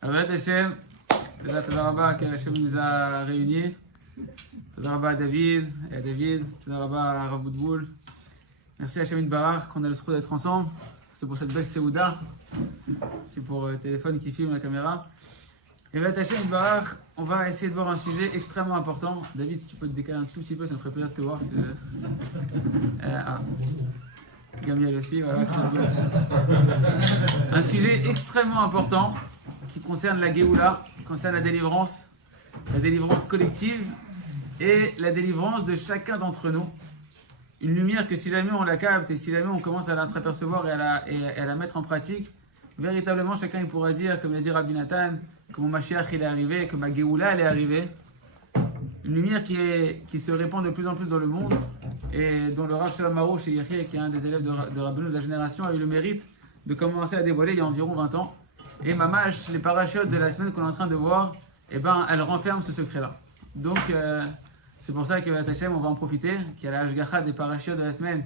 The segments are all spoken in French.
Avat Hashem, déjà Toda Rabba qu'Hashem nous a réunis. Toda Rabba à David et à David. Toda Rabba à Rav Boudboul. Merci à Hashem Barach qu'on a le souci d'être ensemble. C'est pour cette belle Seouda. C'est pour le téléphone qui filme la caméra. Et Avat Hashem Barach, on va essayer de voir un sujet extrêmement important. David, si tu peux te décaler un tout petit peu, ça me ferait plaisir de te voir. Gamiel aussi, voilà. Un sujet extrêmement important qui concerne la Géoula, qui concerne la délivrance collective et la délivrance de chacun d'entre nous. Une lumière que si jamais on la capte et si jamais on commence à l'entreapercevoir et à la mettre en pratique, véritablement chacun il pourra dire, comme l'a dit Rabbi Nathan, que mon Mashiach il est arrivé, que ma Géoula elle est arrivée. Une lumière qui se répand de plus en plus dans le monde et dont le Rav Shalom Arush chez Yechie, qui est un des élèves de Rabbeinu de la génération, a eu le mérite de commencer à dévoiler il y a environ 20 ans. Et Mamash, les parachutes de la semaine qu'on est en train de voir, eh ben, elles renferment ce secret-là. Donc, c'est pour ça que Hashem, on va en profiter, qu'il y a la Hashgacha des parachutes de la semaine,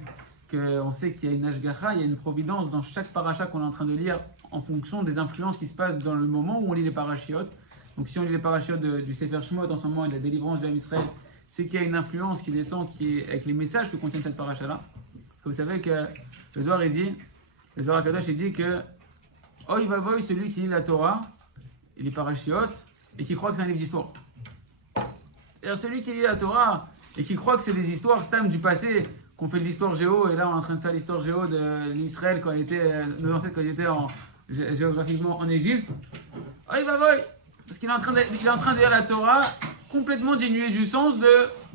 qu'on sait qu'il y a une Hashgacha, il y a une providence dans chaque parachat qu'on est en train de lire en fonction des influences qui se passent dans le moment où on lit les parachutes. Donc si on lit les parachutes du Sefer Shemot en ce moment et de la délivrance de l'Am Israël, c'est qu'il y a une influence qui descend avec les messages que contient cette paracha-là. Parce que vous savez que le Zohar HaKadosh il dit que Oy vavoy celui qui lit la Torah et les parachutes et qui croit que c'est un livre d'histoire. Et celui qui lit la Torah et qui croit que c'est des histoires stam du passé, qu'on fait de l'histoire géo, et là on est en train de faire l'histoire géo de l'Israël quand nos ancêtres quand ils étaient géographiquement en Égypte. Oy vavoy, parce qu'il est en train de lire la Torah complètement dénué du sens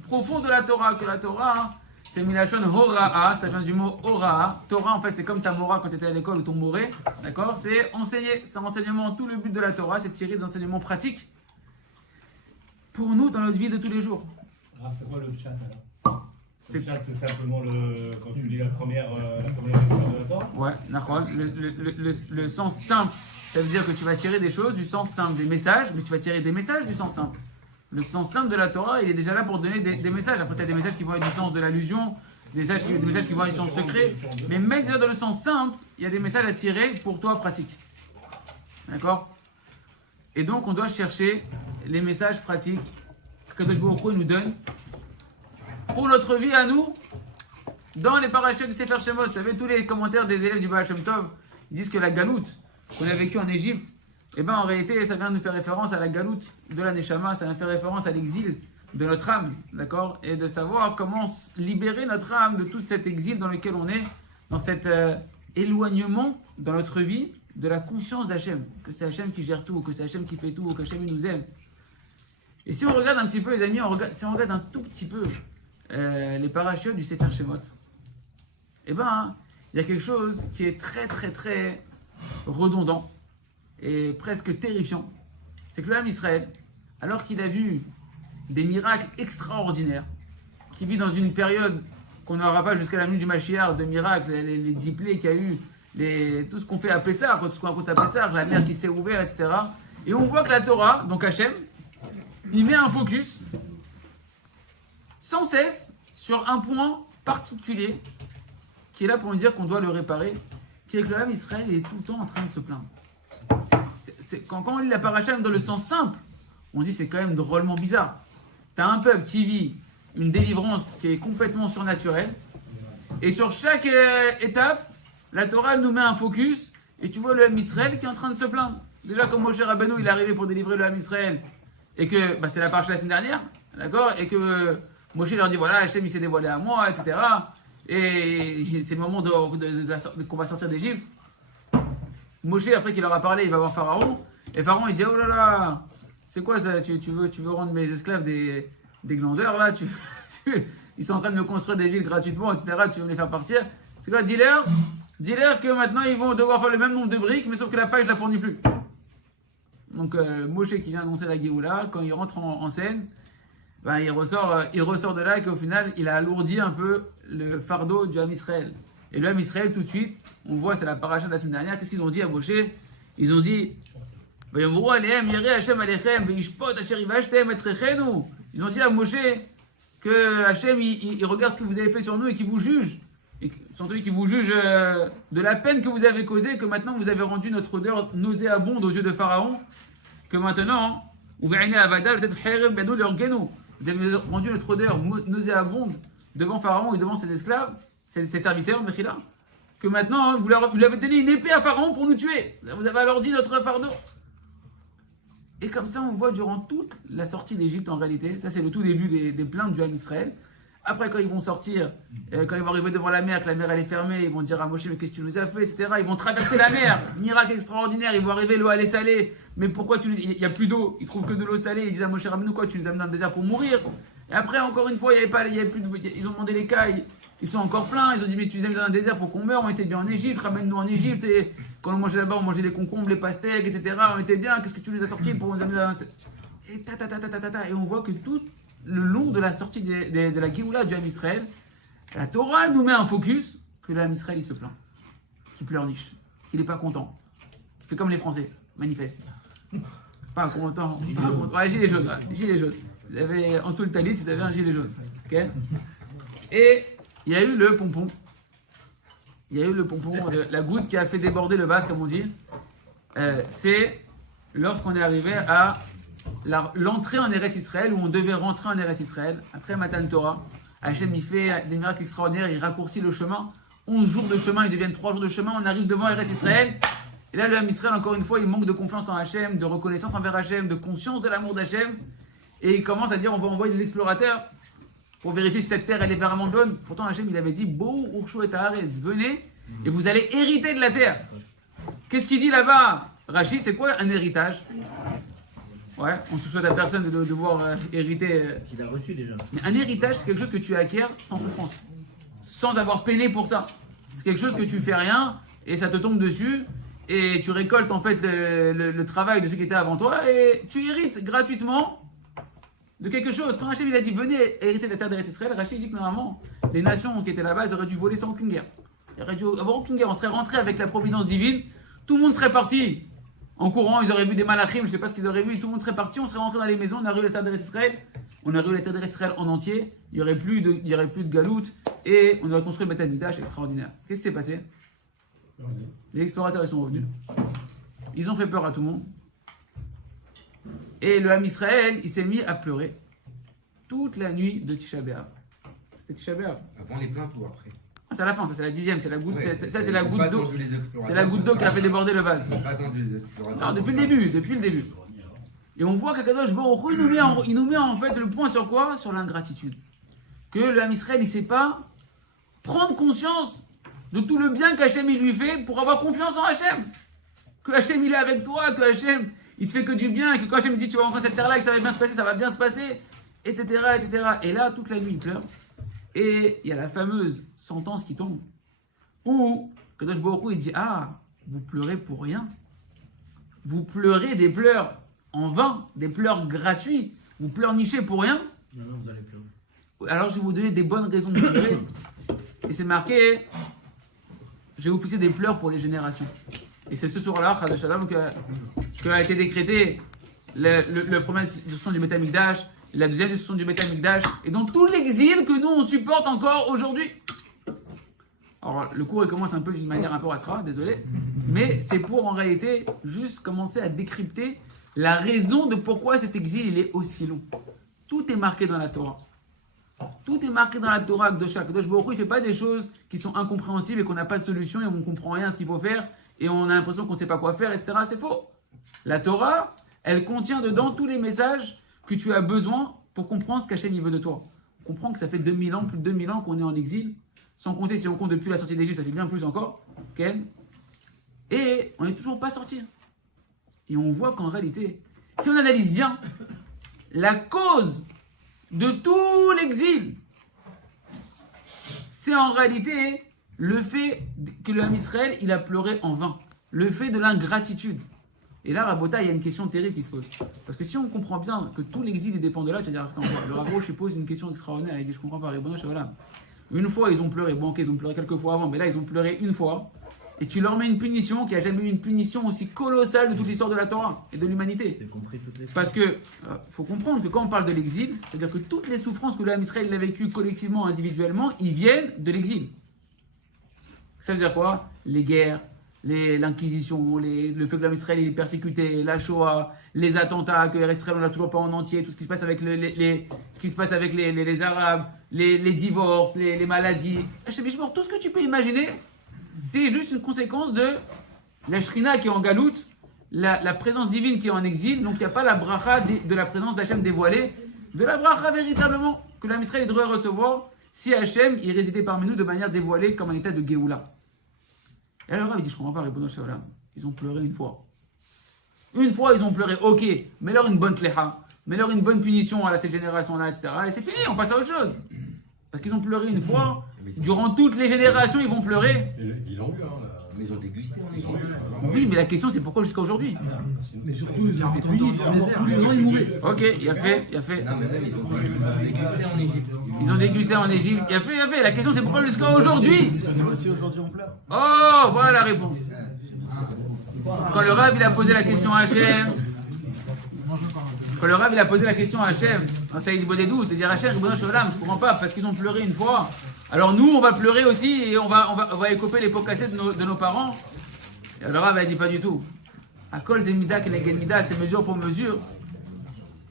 profond de la Torah. Que la Torah, c'est Milachon Hora'a, ça vient du mot Hora'a. Torah, en fait, c'est comme ta Mora quand tu étais à l'école ou ton Moré. D'accord? C'est enseigner, c'est enseignement. Tout le but de la Torah, c'est de tirer des enseignements pratiques pour nous dans notre vie de tous les jours. Alors, c'est quoi le chat alors? Le chat, c'est simplement quand tu lis la première lecture de la Torah? Ouais, d'accord. Le sens simple. Ça veut dire que tu vas tirer des choses du sens simple, des messages, mais tu vas tirer des messages du sens simple. Le sens simple de la Torah, il est déjà là pour donner des messages. Après, tu as des messages qui vont être du sens de l'allusion, des messages qui vont être du sens secret. Mais même déjà dans le sens simple, il y a des messages à tirer pour toi pratique. D'accord? Et donc, on doit chercher les messages pratiques que Kadosh Baruch Hu nous donne pour notre vie à nous, dans les parachutes du Sefer Shemot. Vous savez, tous les commentaires des élèves du Baal Shem Tov, ils disent que la galoute qu'on a vécue en Égypte, eh ben, en réalité, ça vient de nous faire référence à la galoute de la Neshama, ça vient de faire référence à l'exil de notre âme, d'accord? Et de savoir comment libérer notre âme de tout cet exil dans lequel on est, dans cet éloignement dans notre vie de la conscience d'Hachem, que c'est Hachem qui gère tout, que c'est Hachem qui fait tout, qu'Hachem il nous aime. Et si on regarde un petit peu, les amis, si on regarde un tout petit peu les parachutes du Sefer Shemot, eh ben, il y a quelque chose qui est très, très, très redondant et presque terrifiant. C'est que l'homme Israël, alors qu'il a vu des miracles extraordinaires, qui vit dans une période qu'on n'aura pas jusqu'à la nuit du Mashiach, de miracles, les 10 plaies qu'il y a eu, tout ce qu'on fait à Pessah, tout ce qu'on raconte à Pessah, la mer qui s'est ouverte, etc. Et on voit que la Torah, donc Hachem, il met un focus sans cesse sur un point particulier qui est là pour nous dire qu'on doit le réparer, qui est que l'homme Israël est tout le temps en train de se plaindre. Quand on lit la paracha dans le sens simple, on se dit c'est quand même drôlement bizarre. Tu as un peuple qui vit une délivrance qui est complètement surnaturelle, et sur chaque étape, la Torah nous met un focus, et tu vois le Ham Israël qui est en train de se plaindre. Déjà, comme Moshe Rabbeinu, il est arrivé pour délivrer le Ham Israël, et que, c'était la paracha la semaine dernière, d'accord, et que Moshe leur dit voilà, Hachem il s'est dévoilé à moi, etc. Et c'est le moment qu'on va sortir d'Égypte. Moshe, après qu'il leur a parlé, il va voir Pharaon. Et Pharaon, il dit, oh là là, c'est quoi ça, tu veux rendre mes esclaves des glandeurs, là ils sont en train de me construire des villes gratuitement, etc. Tu veux me les faire partir. C'est quoi, dis-leur que maintenant, ils vont devoir faire le même nombre de briques, mais sauf que la paille, je la fournis plus. Donc, Moshe qui vient annoncer la Géoula, quand il rentre en scène, ben, il ressort de là qu'au final, il a alourdi un peu le fardeau du Ham Israël. Et le Ham Israël, tout de suite, on voit, c'est la paracha de la semaine dernière, qu'est-ce qu'ils ont dit à Moshe? Ils ont dit, ils ont dit à Moshe que Hachem, il regarde ce que vous avez fait sur nous et qu'il vous juge. et sont eux qui vous jugent de la peine que vous avez causée, que maintenant vous avez rendu notre odeur nauséabonde aux yeux de Pharaon, que maintenant, vous avez rendu notre odeur nauséabonde devant Pharaon et devant ses esclaves, ses serviteurs, Mechila, que maintenant vous lui avez donné une épée à Pharaon pour nous tuer. Vous avez alourdi notre fardeau. Et comme ça, on voit durant toute la sortie d'Égypte, en réalité, ça c'est le tout début des plaintes du Ham Israël. Après, quand ils vont sortir, quand ils vont arriver devant la mer, que la mer elle est fermée, ils vont dire à Moshe, mais qu'est-ce que tu nous as fait, etc. Ils vont traverser la mer, miracle extraordinaire, ils vont arriver, l'eau elle est salée, mais pourquoi il n'y a plus d'eau, ils trouvent que de l'eau salée, ils disent à Moshe, ramène-nous quoi, tu nous amènes dans le désert pour mourir. Et après, encore une fois, il y avait plus d'eau, ils ont demandé les cailles, ils sont encore pleins, ils ont dit, mais tu nous amènes dans le désert pour qu'on meure, on était bien en Égypte, ramène-nous en Égypte, et quand on mangeait là-bas, on mangeait des concombres, les pastèques, etc. On était bien, qu'est-ce que tu nous as sortis pour nous amener dans le... Et on voit que tout le long de la sortie de la Géoula du Ham Israël, la Torah nous met un focus que le Ham Israël il se plaint, qu'il pleurniche, qu'il n'est pas content, qu'il fait comme les Français, manifeste. Pas content, pas content. Ouais, gilet jaune, ouais, gilet jaune. Vous avez en dessous le talit, vous avez un gilet jaune. Okay. Et il y a eu le pompon. Il y a eu le pompon, la goutte qui a fait déborder le vase, comme on dit. C'est lorsqu'on est arrivé à l'entrée en Eretz Israël, où on devait rentrer en Eretz Israël, après Matan Torah. Hachem il fait des miracles extraordinaires, il raccourcit le chemin. 11 jours de chemin, ils deviennent 3 jours de chemin, on arrive devant Eretz Israël. Et là, le Ham Israël, encore une fois, il manque de confiance en Hachem, de reconnaissance envers Hachem, de conscience de l'amour d'Hachem. Et il commence à dire, on va envoyer des explorateurs pour vérifier si cette terre, elle est vraiment bonne. Pourtant, Hachem, il avait dit, Bo, Urshu et Haaretz, venez, et vous allez hériter de la terre. Qu'est-ce qu'il dit là-bas, Rachid, c'est quoi un héritage? Ouais, on se souhaite à personne de devoir hériter. Qu'il a reçu déjà. Mais un héritage, c'est quelque chose que tu acquiers sans souffrance, sans avoir peiné pour ça. C'est quelque chose que tu fais rien et ça te tombe dessus et tu récoltes en fait le travail de ceux qui étaient avant toi et tu hérites gratuitement de quelque chose. Quand Hachem il a dit venez hériter de la terre d'Eretz Israël, Rachid dit que normalement les nations qui étaient là-bas elles auraient dû voler sans aucune guerre. Il aurait dû avoir aucune guerre. On serait rentré avec la providence divine, tout le monde serait parti. En courant, ils auraient vu des malachim, je ne sais pas ce qu'ils auraient vu, tout le monde serait parti, on serait rentré dans les maisons, on aurait eu la terre d'Eretz Israël, on aurait eu la terre d'Eretz Israël en entier, il n'y aurait plus de galoute, et on aurait construit le Beth Amikdash extraordinaire. Qu'est-ce qui s'est passé? Les explorateurs, ils sont revenus, ils ont fait peur à tout le monde, et le Ham Israël, il s'est mis à pleurer toute la nuit de Tisha B'Av. C'était Tisha B'Av. Avant les plaintes ou après? C'est à la fin, ça c'est la 10e, c'est la goutte, Ouais, c'est la goutte d'eau. C'est la goutte d'eau qui a fait déborder le vase. Pas attendu les explorateurs. Non, depuis le début. Et on voit qu'Akadosh Baruch Hu, il nous met en fait le point sur quoi? Sur l'ingratitude. Que le Ham Israël, il ne sait pas prendre conscience de tout le bien qu'Hachem il lui fait pour avoir confiance en Hachem. Que Hachem il est avec toi, que Hachem il se fait que du bien, et que quand Hachem dit tu vas rentrer dans cette terre-là, que ça va bien se passer, ça va bien se passer, etc. etc. Et là, toute la nuit, il pleure. Et il y a la fameuse sentence qui tombe, où Kadosh Baruch Hu il dit ah, vous pleurez pour rien. Vous pleurez des pleurs en vain, des pleurs gratuits. Vous pleurnichez pour rien. Non, vous allez pleurer. Alors je vais vous donner des bonnes raisons de pleurer. Et c'est marqué, je vais vous fixer des pleurs pour les générations. Et c'est ce soir-là, Chaz Shalom, que a été décrété le premier destruction du Beth Amikdash, la deuxième destruction du Beth Amikdash, et dans tout l'exil que nous on supporte encore aujourd'hui. Alors le cours il commence un peu d'une manière un peu rasra, désolé, mais c'est pour en réalité juste commencer à décrypter la raison de pourquoi cet exil il est aussi long. Tout est marqué dans la Torah. Tout est marqué dans la Torah de chaque. Kadosh Baruch Hu, il ne fait pas des choses qui sont incompréhensibles et qu'on n'a pas de solution et on ne comprend rien à ce qu'il faut faire et on a l'impression qu'on ne sait pas quoi faire, etc. C'est faux. La Torah, elle contient dedans tous les messages que tu as besoin pour comprendre ce qu'Hachem il veut de toi. On comprend que ça fait 2000 ans, plus de 2000 ans qu'on est en exil, sans compter si on compte depuis la sortie d'Égypte, ça fait bien plus encore. Okay. Et on n'est toujours pas sorti. Et on voit qu'en réalité, si on analyse bien, la cause de tout l'exil, c'est en réalité le fait que le Ham Israël, il a pleuré en vain. Le fait de l'ingratitude. Et là, Rabota, il y a une question terrible qui se pose. Parce que si on comprend bien que tout l'exil il dépend de là, tu vas dire, attends, le Rabot, je pose une question extraordinaire. Il dit, je comprends pas, voilà. Une fois, ils ont pleuré. Bon, ok, ils ont pleuré quelques fois avant, mais là, ils ont pleuré une fois. Et tu leur mets une punition qui n'a jamais eu une punition aussi colossale de toute l'histoire de la Torah et de l'humanité. C'est compris toutes les choses. Parce que, faut comprendre que quand on parle de l'exil, c'est-à-dire que toutes les souffrances que le Ham Israël a vécues collectivement, individuellement, ils viennent de l'exil. Ça veut dire quoi? Les guerres, l'inquisition, le fait que l'homme Israël est persécuté, la Shoah, les attentats, que Israël on l'a toujours pas en entier, tout ce qui se passe avec ce qui se passe avec les Arabes, les divorces, les maladies. Tout ce que tu peux imaginer, c'est juste une conséquence de la Shrina qui est en galoute, la présence divine qui est en exil. Donc il n'y a pas la bracha de la présence d'Hachem dévoilée, de la bracha véritablement que l'homme Israël devrait recevoir si Hachem il résidait parmi nous de manière dévoilée comme un état de Géoula. Et alors il dit, je comprends pas, Ribono Shel Olam. Ils ont pleuré une fois. Une fois ils ont pleuré, ok, mets-leur une bonne tléha, mets-leur une bonne punition à cette génération-là, etc. Et c'est fini, on passe à autre chose. Parce qu'ils ont pleuré une fois, durant toutes les générations ils vont pleurer. Ils l'ont eu, hein. Mais ils ont dégusté en Égypte. Oui, mais la question c'est pourquoi jusqu'à aujourd'hui? Mais surtout, il y a entendu dans le désert, il mourait. Ok, il a fait. Non, mais même ils ont dégusté en Égypte. Ils ont dégusté en Égypte, il a fait. La question c'est pourquoi jusqu'à aujourd'hui? Parce que nous aussi, aujourd'hui, on pleure. Oh, voilà la réponse. Quand le Rav il a posé la question à Hachem, ça il posait des doutes, il dit Hachem, Ribono Shel Olam, je comprends pas, parce qu'ils ont pleuré une fois. Alors nous, on va pleurer aussi et on va écoper les pots cassés de nos parents. Et le Rav a dit pas du tout. Akol zemida keneged mida, c'est mesure pour mesure.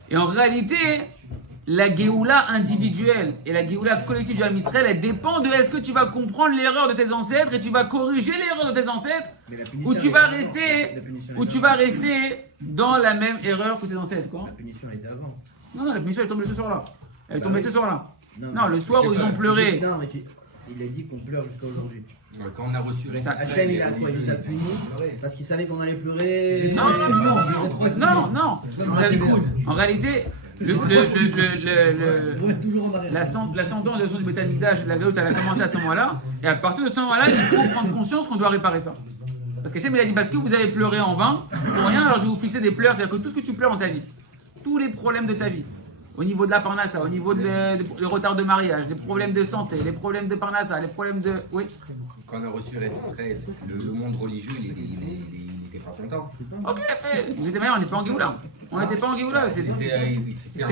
Et en réalité, la Géoula individuelle et la Géoula collective du Ham Israël, elle dépend de est-ce que tu vas comprendre l'erreur de tes ancêtres et tu vas corriger l'erreur de tes ancêtres, ou tu vas rester dans la même erreur que tes ancêtres. Quoi. La punition était avant. Non, la punition elle est tombée ce soir-là. Elle est tombée ce soir-là. Non, le soir où ils ont pleuré. Non, mais il a dit qu'on pleure jusqu'à aujourd'hui. Quand on a reçu les Hachem, il a quoi? Il nous a punis parce qu'il savait qu'on allait pleurer. Non. En réalité, l'ascendant de son du Beth Amikdash, la galoute, elle a commencé à ce moment-là. Et à partir de ce moment-là, il faut prendre conscience qu'on doit réparer ça. Parce qu'Hachem, il a dit, parce que vous avez pleuré en vain, pour rien, alors je vais vous fixer des pleurs. C'est-à-dire que tout ce que tu pleures dans ta vie, tous les problèmes de ta vie, au niveau de la parnassa, au niveau du retard de mariage, les problèmes de santé, les problèmes de parnassa, les problèmes de... Oui. Quand on a reçu Israël, le monde religieux, il était pas content. Ok, fait. De toute manière, on n'est pas en Géoula. On n'était pas en Géoula. C'est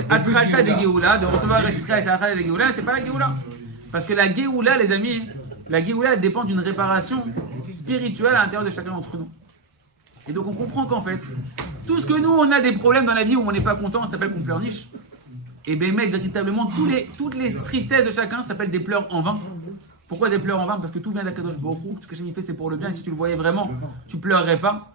un peu Atralta vieux, de Géoula, de recevoir Israël, c'est Atralta de Géoula, c'est pas la Géoula. Parce que la Géoula, les amis, la Géoula, elle dépend d'une réparation spirituelle à l'intérieur de chacun d'entre nous. Et donc on comprend qu'en fait, tout ce que nous, on a des problèmes dans la vie où on n'est pas content, ça s'appelle qu'on pleurniche. Et bien, mec, véritablement, toutes les tristesses de chacun s'appellent des pleurs en vain. Pourquoi des pleurs en vain? Parce que tout vient d'Akadosh Baruch Hu. Ce que j'ai fait, c'est pour le bien. Et si tu le voyais vraiment, tu pleurerais pas.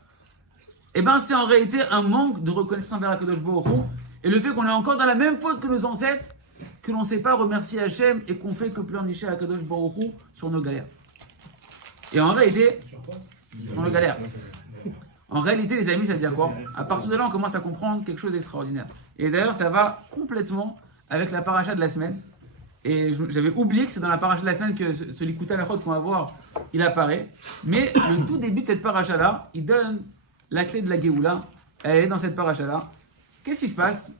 Et bien, c'est en réalité un manque de reconnaissance envers Akadosh Baruch Hu. Et le fait qu'on est encore dans la même faute que nos ancêtres, que l'on ne sait pas remercier Hachem et qu'on fait que pleurnicher Akadosh Baruch Hu sur nos galères. Et en réalité, sur nos galères. En réalité, les amis, ça veut dire quoi? À partir de là, on commence à comprendre quelque chose d'extraordinaire. Et d'ailleurs, ça va complètement avec la paracha de la semaine. Et j'avais oublié que c'est dans la paracha de la semaine que ce Likuta Lachot qu'on va voir, il apparaît. Mais le tout début de cette paracha-là, il donne la clé de la Géoula. Elle est dans cette paracha-là. Qu'est-ce qui se passe?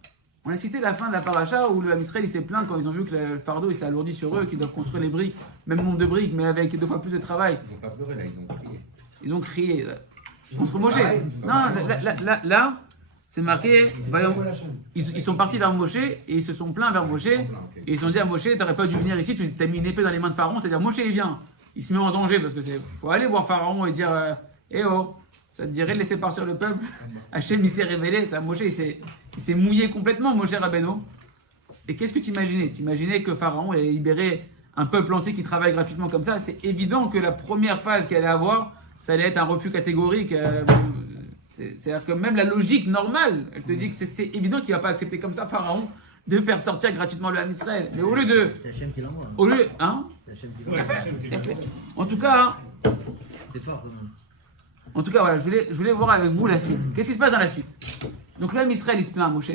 On a cité la fin de la paracha où le Ham Israël il s'est plaint quand ils ont vu que le fardeau il s'est alourdi sur eux, qu'ils doivent construire les briques, même nombre de briques, mais avec 2 fois plus de travail. Ils n'ont pas pleuré là, ils ont crié. Ils ont crié contre Moshe. Non, là, c'est marqué. Ils sont partis vers Moshe et ils se sont plaints vers Moshe. Et ils se sont dit à Moshe, t'aurais pas dû venir ici, tu t'as mis une épée dans les mains de Pharaon. C'est-à-dire, Moshe il vient, il se met en danger parce que faut aller voir Pharaon et dire eh oh, ça te dirait de laisser partir le peuple. Hachem il s'est révélé, ça, Moshe il s'est mouillé complètement, Moshe Rabbeinu. Et qu'est-ce que tu imaginais? Tu imaginais que Pharaon allait libérer un peuple entier qui travaille gratuitement comme ça? C'est évident que la première phase qu'il allait avoir, ça allait être un refus catégorique. C'est-à-dire que même la logique normale, elle te dit que c'est évident qu'il ne va pas accepter comme ça, Pharaon, de faire sortir gratuitement le Ham Israël. Mais au lieu de... C'est Hachem qui l'envoie. Au lieu... Hein? C'est Hachem qui Ouais, l'envoie. c'est Hachem qui l'envoie. En tout cas, C'est fort quand même. En tout cas, voilà, je voulais voir avec vous la suite. Qu'est-ce qui se passe dans la suite? Donc le Ham Israël, il se plaint à Moshe.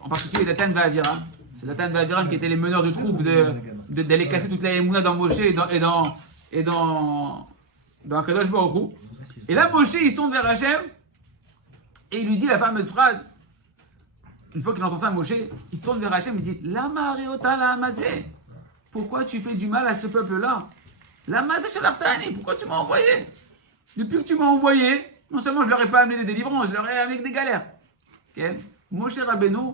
En particulier Datan Va'aviram. C'est Datan Va'aviram qui étaient les meneurs de troupes d'aller casser toute la Emouna dans Moshe et dans Akadosh Baruch Hu. Et là, Moshe, il se tourne vers Hachem et il lui dit la fameuse phrase. Une fois qu'il entend ça, Moshe, il se tourne vers Hachem et dit Lama Areota la Amazé. Pourquoi tu fais du mal à ce peuple-là? La Amazé Shalartani, pourquoi tu m'as envoyé? Depuis que tu m'as envoyé, non seulement je leur ai pas amené des délivrances, je leur ai amené des galères. Okay? Moshe Rabbeinu,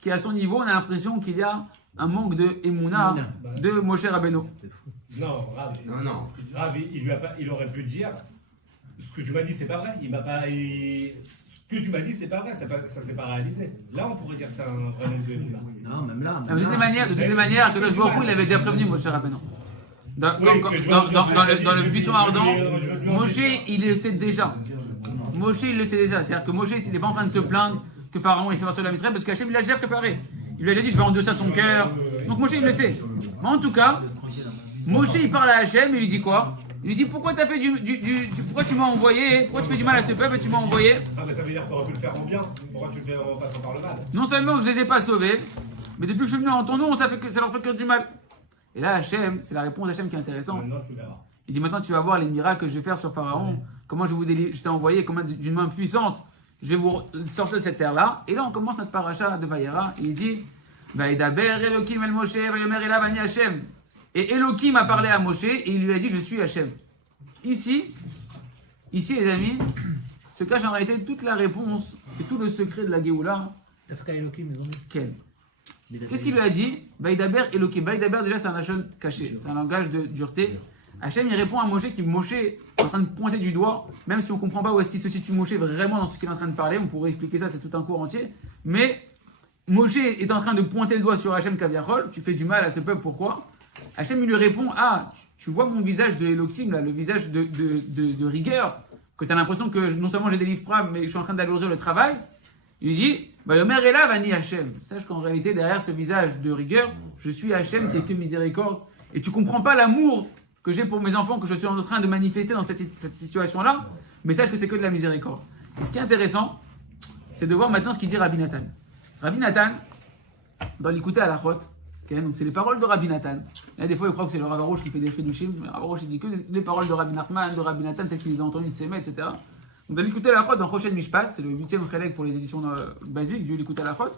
qui est à son niveau, on a l'impression qu'il y a un manque de Emouna de Moshe Rabbeinu. Non, Rav. Non. Rav, il aurait pu dire ce que tu m'as dit, c'est pas vrai. Ce que tu m'as dit, c'est pas vrai. Ça s'est pas réalisé. Là, on pourrait dire c'est un vrai mec de Emouna. Non, même là. De toutes les manières, que Baruch Hu, il avait déjà prévenu Moshe Rabbeinu. Dans le buisson ardent, Moshe, il le sait déjà. C'est-à-dire que Moshe, il n'est pas en train de se plaindre que Pharaon il fait partir de la Misraël parce qu'Hachem, il l'a déjà préparé. Il lui a déjà dit, je vais endosser son cœur. Donc Moshe, il le sait. Mais en tout cas, Moshe, il parle à Hachem et il lui dit quoi? Il lui dit, pourquoi t'as fait pourquoi tu m'as envoyé? Pourquoi tu fais du mal à ce peuple et tu m'as envoyé? Ah, mais ça veut dire que tu aurais pu le faire en bien. Pourquoi tu le fais en passant par le mal? Non seulement je les ai pas sauvés, mais depuis que je suis venu en ton nom, ça leur fait que du mal. Et là, Hachem, c'est la réponse d'Hachem qui est intéressante. Maintenant, tu verras. Il dit, maintenant tu vas voir les miracles que je vais faire sur Pharaon, comment je t'ai envoyé, comment d'une main puissante, je vais vous sortir de cette terre-là. Et là, on commence notre paracha de Vayera, et il dit, Vaïdaber Elohim el Moshe, Vayomer elav ani Hachem. Et Elohim a parlé à Moshe, et il lui a dit, je suis Hachem. Ici, les amis, se cache en réalité toute la réponse et tout le secret de la Géoula. Quel? Qu'est-ce qu'il lui a dit? Vaïdaber Elohim. Vaïdaber, déjà, c'est un lachon caché, c'est un langage de dureté. Hachem, il répond à Moshe Moshe est en train de pointer du doigt, même si on ne comprend pas où est-ce qu'il se situe Moshe vraiment dans ce qu'il est en train de parler, on pourrait expliquer ça, c'est tout un cours entier. Mais Moshe est en train de pointer le doigt sur Hachem Kaviachol, tu fais du mal à ce peuple, pourquoi? Hachem, il lui répond, tu vois mon visage de Elohim, là, le visage de rigueur, que tu as l'impression que non seulement j'ai des livres prêts, mais je suis en train d'alourdir le travail. Il lui dit, Yomer elav ani Hachem. Sache qu'en réalité, derrière ce visage de rigueur, je suis Hachem qui est que miséricorde. Et tu comprends pas l'amour que j'ai pour mes enfants, que je suis en train de manifester dans cette situation-là, mais sache que c'est que de la miséricorde. Et ce qui est intéressant, c'est de voir maintenant ce qu'il dit Rabbi Nathan. Rabbi Nathan, dans l'Ikouté à la Chot, donc c'est les paroles de Rabbi Nathan. Et des fois, il croit que c'est le Rav Arush qui fait des chidushim, mais Rav Arush, il dit que les paroles de Rabbi Nachman, de Rabbi Nathan, peut-être qu'il les a entendues de Sémet, etc. Donc dans l'Ikouté à la Chot, dans Choshen Mishpat, c'est le 8e chélek pour les éditions basiques du l'Ikouté à la Chot,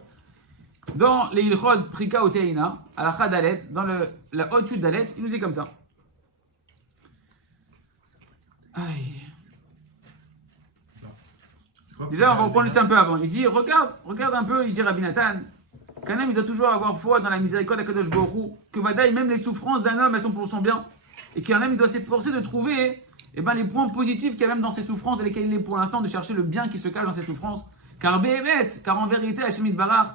dans les Ilchod Prika Oteina, à la Chadalet, dans la haute chute d'Alet, il nous dit comme ça. Aïe. Déjà, on va reprendre juste un peu avant. Il dit, regarde un peu, il dit Rabbi Nathan, qu'un homme il doit toujours avoir foi dans la miséricorde d'Akadosh Baruch Hu, que Vadaï, même les souffrances d'un homme, elles sont pour son bien, et qu'un homme il doit s'efforcer de trouver les points positifs qu'il y a même dans ses souffrances, dans lesquelles il est pour l'instant, de chercher le bien qui se cache dans ses souffrances. Car en vérité, Hachem Yitbarach,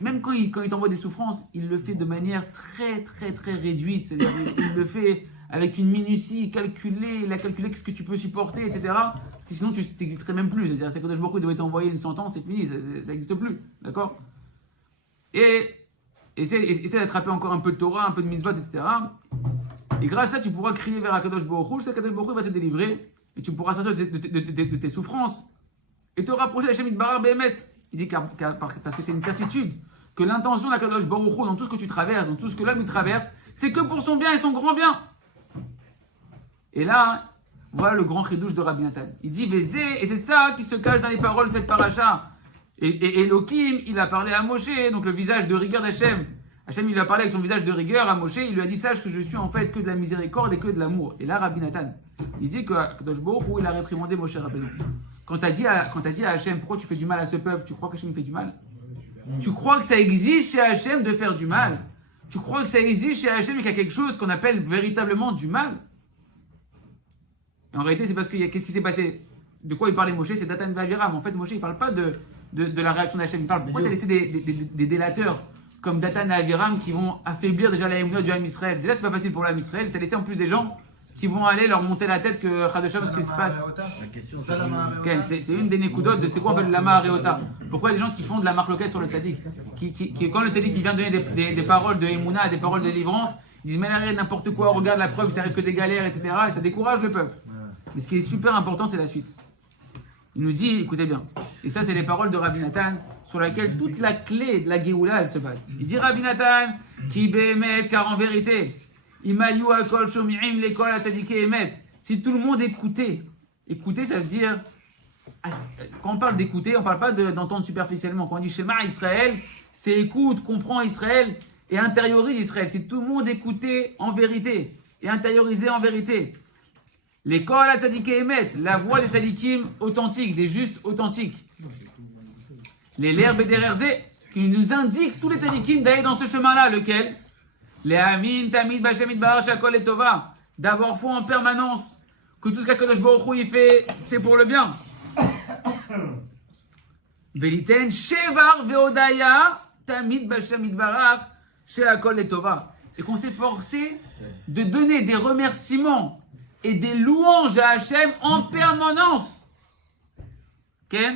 même quand il t'envoie des souffrances, il le fait de manière très très très réduite, c'est-à-dire il le fait avec une minutie calculée, il a calculé ce que tu peux supporter, etc. Parce que sinon tu n'existerais même plus. C'est-à-dire que quand Baruch Hu devait t'envoyer une sentence, c'est fini, ça n'existe plus. D'accord? Et essaie d'attraper encore un peu de Torah, un peu de mitzvot, etc. Et grâce à ça, tu pourras crier vers Akadosh Baruch Hu, Akadosh Baruch Hu va te délivrer, et tu pourras sortir de tes souffrances, et te rapprocher d'Hachem Yitbarach Behemet. Il dit parce que c'est une certitude, que l'intention d'Akadosh Baruch Hu dans tout ce que tu traverses, dans tout ce que l'homme traverse, c'est que pour son bien et son grand bien. Et là, voilà le grand chidouche de Rabbi Nathan. Il dit Vézé, et c'est ça qui se cache dans les paroles de cette paracha. Et Elohim, il a parlé à Moshe, donc le visage de rigueur d'Hachem. Hachem, il lui a parlé avec son visage de rigueur à Moshe, il lui a dit sache que je suis en fait que de la miséricorde et que de l'amour. Et là, Rabbi Nathan, il dit que Kadosh Baruch Hu, il a réprimandé Moshe Rabbeinu. Quand t'as dit à Hachem, pourquoi tu fais du mal à ce peuple, tu crois qu'Hachem fait du mal? Tu crois que ça existe chez Hachem de faire du mal? Tu crois que ça existe chez Hachem et qu'il y a quelque chose qu'on appelle véritablement du mal? Et en réalité, c'est parce que qu'est-ce qui s'est passé? De quoi il parlait Moshe? C'est Datan Vaviram. En fait, Moshe, il ne parle pas de la réaction d'Hachem. Il parle pourquoi tu as laissé des délateurs comme Datan et Aviram qui vont affaiblir déjà la émouna du Ham Israël. Déjà, c'est pas facile pour l'Ham Israël. Tu as laissé en plus des gens qui vont aller leur monter la tête que Chadasham, ce qui se passe. C'est une des nékoudotes de c'est quoi on appelle Lama Areota. Pourquoi les gens qui font de la marloquette sur le tzaddik, quand le tzaddik vient donner des paroles de émouna, des paroles de délivrance, ils disent mais là, n'importe quoi, regarde la preuve, il t'arrive que des galères, etc. Et ça décourage le peuple. Mais ce qui est super important, c'est la suite. Il nous dit, écoutez bien, et ça c'est les paroles de Rabbi Nathan, sur laquelle toute la clé de la Géoula, elle se base. Il dit Rabbi Nathan, qui bémet, car en vérité, imayu akol shomi'im l'école à tzaddiké emet. Si tout le monde écoutait, ça veut dire, quand on parle d'écouter, on ne parle pas d'entendre superficiellement. Quand on dit Shema Israël, c'est écoute, comprends Israël et intériorise Israël. Si tout le monde écoutait en vérité et intériorisait en vérité. L'école à tzaddiké emet, la voix des tzaddikim authentiques, des justes authentiques. Les l'herbes et des qui nous indiquent tous les tzaddikim d'aller dans ce chemin-là, lequel Le'amin tamid b'Hashem yitbarach shakol letova. D'avoir foi en permanence que tout ce qu'Akadosh Baruch Hu il fait, c'est pour le bien. Veliten shevar ve'odaya tamid b'Hashem yitbarach shakol letova. Et qu'on s'est forcé de donner des remerciements et des louanges à Hachem en permanence. Ken?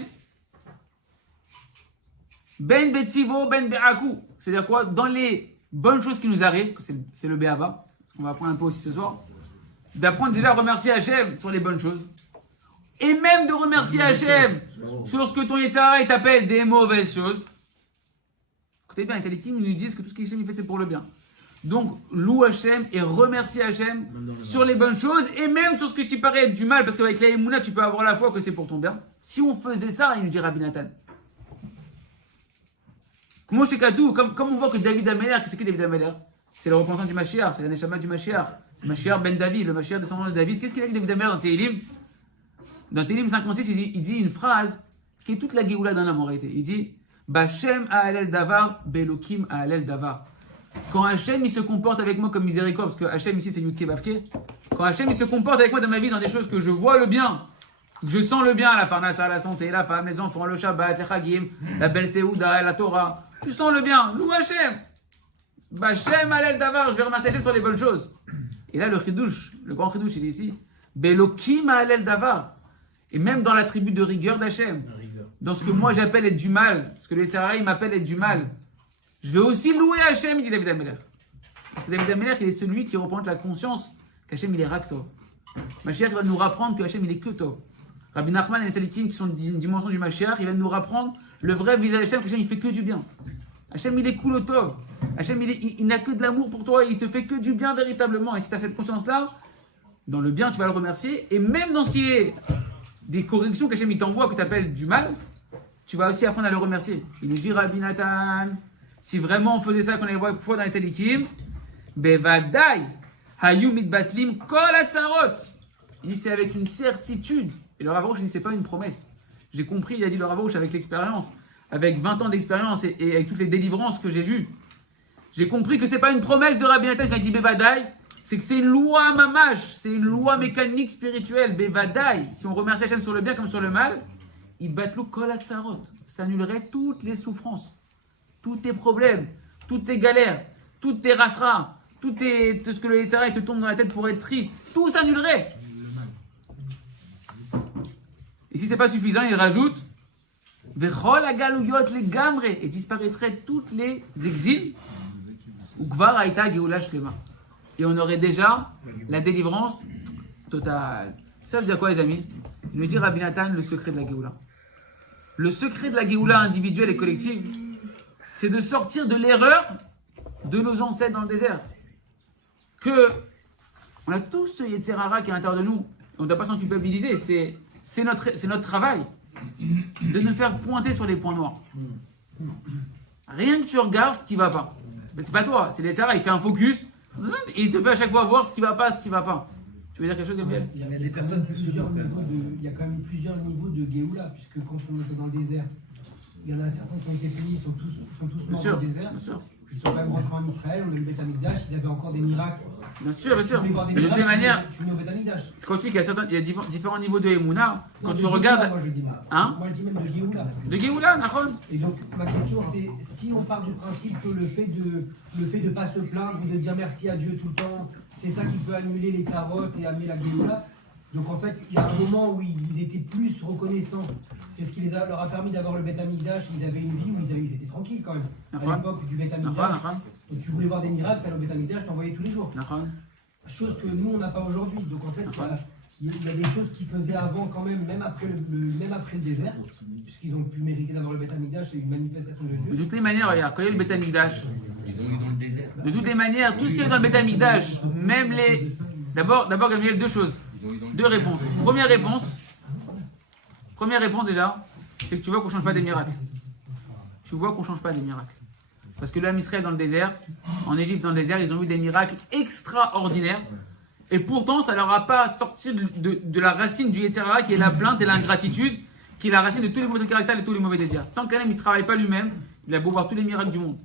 Ben betzivo, ben be'aku. C'est-à-dire quoi? Dans les bonnes choses qui nous arrivent, c'est le béaba, on va apprendre un peu aussi ce soir, d'apprendre déjà à remercier Hachem sur les bonnes choses. Et même de remercier Hachem sur ce que ton Yetzirah t'appelle des mauvaises choses. Écoutez bien, les Tzadikim nous disent que tout ce qu'Hachem fait, c'est pour le bien. Donc, loue Hachem et remercie Hachem sur les bonnes choses et même sur ce que tu paraît être du mal, parce qu'avec la Emouna, tu peux avoir la foi que c'est pour ton bien. Si on faisait ça, il nous dit Rabbi Nathan. Comment chez Katou, comme on voit que David Ameler, qu'est-ce que David Ameler? C'est le représentant du Mashiach, c'est la Neshama du Mashiach. C'est Mashiach ben David, le Mashiach descendant de David. Qu'est-ce qu'il a dit David Ameler dans Tehillim? Dans Tehillim 56, il dit une phrase qui est toute la Géoula d'un homme en réalité. Il dit Bachem ha'alel davar, belokim ha'alel davar. Quand Hachem il se comporte avec moi comme miséricorde, parce que Hachem ici c'est Yudke Bavke, quand Hachem il se comporte avec moi dans ma vie dans des choses que je vois le bien, je sens le bien, la parnassa, la santé, la femme, les enfants, le Shabbat, les Chagim, la belle Seouda, la Torah, tu sens le bien, loue Hachem. Bachem alel davar, je vais remercier Hachem sur les bonnes choses. Et là le chidouche, le grand chidouche il est ici, belokim alel davar. Et même dans l'attribut de rigueur d'Hachem, dans ce que moi j'appelle être du mal, ce que le Yetzirah il m'appelle être du mal, je vais aussi louer Hachem, il dit David Ameler. Parce que David Ameler, il est celui qui représente la conscience qu'Hachem, il est Raktov. Mashiach va nous rapprendre que Hachem, il est que Tov. Rabbi Nachman et les Salikim, qui sont d'une dimension du Mashiach, il va nous rapprendre le vrai visage d'Hachem, qu'Hachem, il fait que du bien. Hachem, il est cool au Tov. Hachem, il n'a que de l'amour pour toi, il te fait que du bien véritablement. Et si tu as cette conscience-là, dans le bien, tu vas le remercier. Et même dans ce qui est des corrections qu'Hachem, il t'envoie, que tu appelles du mal, tu vas aussi apprendre à le remercier. Il nous dit, Rabbi Nathan, si vraiment on faisait ça qu'on avait vu fois dans les Tzadikim, bevadai hayu mitbatlim kol hatzarot. Il dit c'est avec une certitude. Et le Rav Arush, il dit c'est pas une promesse. J'ai compris, il a dit le Rav Arush avec l'expérience, avec 20 ans d'expérience et avec toutes les délivrances que j'ai vues. J'ai compris que c'est pas une promesse de Rabbi Nathan quand il dit bevadai, c'est que c'est une loi mamash, c'est une loi mécanique spirituelle. Bevadai, si on remercie Hachem sur le bien comme sur le mal, il batlu kol hatzarot. Ça annulerait toutes les souffrances. Tous tes problèmes, toutes tes galères, toutes tes rasras, tout ce que le Yetzirah te tombe dans la tête pour être triste, tout s'annulerait. Et si c'est pas suffisant, il rajoute Vechol agaluyot legamre, et disparaîtraient toutes les exils. Ukvar haïta geoula shlema. Et on aurait déjà la délivrance totale. Ça veut dire quoi, les amis? Il nous dit Rabbi Nathan le secret de la Géoula. Le secret de la Géoula individuelle et collective, c'est de sortir de l'erreur de nos ancêtres dans le désert. On a tous ce Yetzirah qui est à l'intérieur de nous. On ne doit pas s'en culpabiliser. C'est notre travail de nous faire pointer sur les points noirs. Rien que tu regardes ce qui ne va pas. Mais c'est pas toi, c'est le Yetzirah. Il fait un focus et il te fait à chaque fois voir ce qui ne va pas, ce qui ne va pas. Tu veux dire quelque chose, Gabriel? Il y a des personnes, il y a quand même plusieurs niveaux de Géoula, puisque quand on était dans le désert, il y en a certains qui ont été payés, ils sont tous morts dans le désert. Bien sûr. Ils sont quand même rentrés en Israël, on a eu le Beth Amikdash, ils avaient encore des miracles. Bien sûr, bien sûr. Tu voulais voir des Mais de toutes les miracles, manières, tu venais au Beth Amikdash. quand tu dis qu'il y a différents niveaux de Emouna, quand Non, tu de regardes. Géoula, moi je dis mal. Hein? Moi je dis même de Géoula. De Géoula, Nahon. Et donc ma question c'est, si on part du principe que le fait de pas se plaindre ou de dire merci à Dieu tout le temps, c'est ça qui peut annuler les tarots et amener la Géoula. Donc en fait, il y a un moment où ils étaient plus reconnaissants. C'est ce qui leur a permis d'avoir le Beth Amikdash. Ils avaient une vie où ils étaient tranquilles quand même. À l'époque du Beth Amikdash, et tu voulais voir des miracles, t'allais au Beth Amikdash, t'en voyais tous les jours. Chose que nous on n'a pas aujourd'hui. Donc en fait, il y a des choses qu'ils faisaient avant quand même, même après le désert, puisqu'ils ont pu mériter d'avoir le Beth Amikdash et une manifestation de Dieu. De toutes les manières, regarde, quand il y a eu le Beth Amikdash, Ils ont eu dans le désert. de toutes les manières, tout ce qui est dans le Beth Amikdash, même les. D'abord, Gabriel, deux choses. Deux réponses. Première réponse déjà, c'est que tu vois qu'on ne change pas des miracles. Tu vois qu'on ne change pas des miracles. Parce que l'âme Israël dans le désert, en Égypte dans le désert, ils ont eu des miracles extraordinaires. Et pourtant, ça ne leur a pas sorti de la racine du Yetzirah, qui est la plainte et l'ingratitude, qui est la racine de tous les mauvais caractères et tous les mauvais désirs. Tant qu'un homme ne travaille pas lui-même, il a beau voir tous les miracles du monde.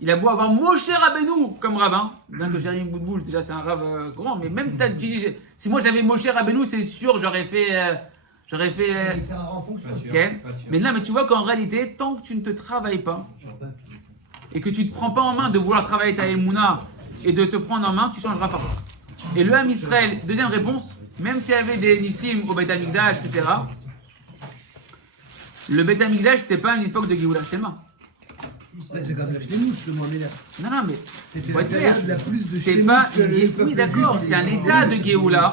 Il a beau avoir Moshe Rabbeinu comme rabbin, bien que Jérémy Boudboul, déjà c'est un rave grand, mais même si moi j'avais Moshe Rabbeinu, c'est sûr, j'aurais fait. En fonction. Ok. Mais là, mais tu vois qu'en réalité, tant que tu ne te travailles pas et que tu ne te prends pas en main de vouloir travailler ta Emouna et de te prendre en main, tu changeras pas. Et le Ham Israël, deuxième réponse, même s'il y avait des Nissim au Beth Amikdash, etc., le Beth Amikdash, c'était pas une époque de Géoula Shlema. C'est comme la Shlemut, je demandais là. Non, mais C'était faut la être clair. période la plus de C'est Shlemut pas que une le Gé- peuple Oui, d'accord, juif c'est un ait état de entendu. Géoula.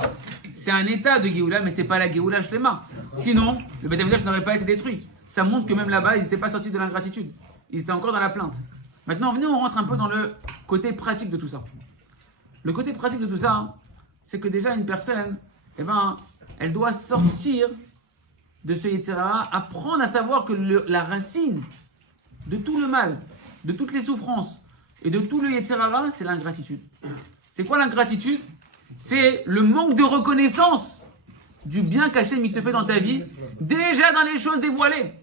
C'est un état de Géoula, mais c'est pas la Géoula Shlema. Sinon, le Beth Amikdash n'aurait pas été détruit. Ça montre que même là-bas, ils n'étaient pas sortis de l'ingratitude. Ils étaient encore dans la plainte. Maintenant, venez, on rentre un peu dans le côté pratique de tout ça. Le côté pratique de tout ça, hein, c'est que déjà une personne, eh ben, elle doit sortir de ce Yetzirah, apprendre à savoir que la racine de tout le mal, de toutes les souffrances et de tout le Yetzirah, c'est l'ingratitude. C'est quoi l'ingratitude? C'est le manque de reconnaissance du bien qu'Hachem il te fait dans ta vie, déjà dans les choses dévoilées.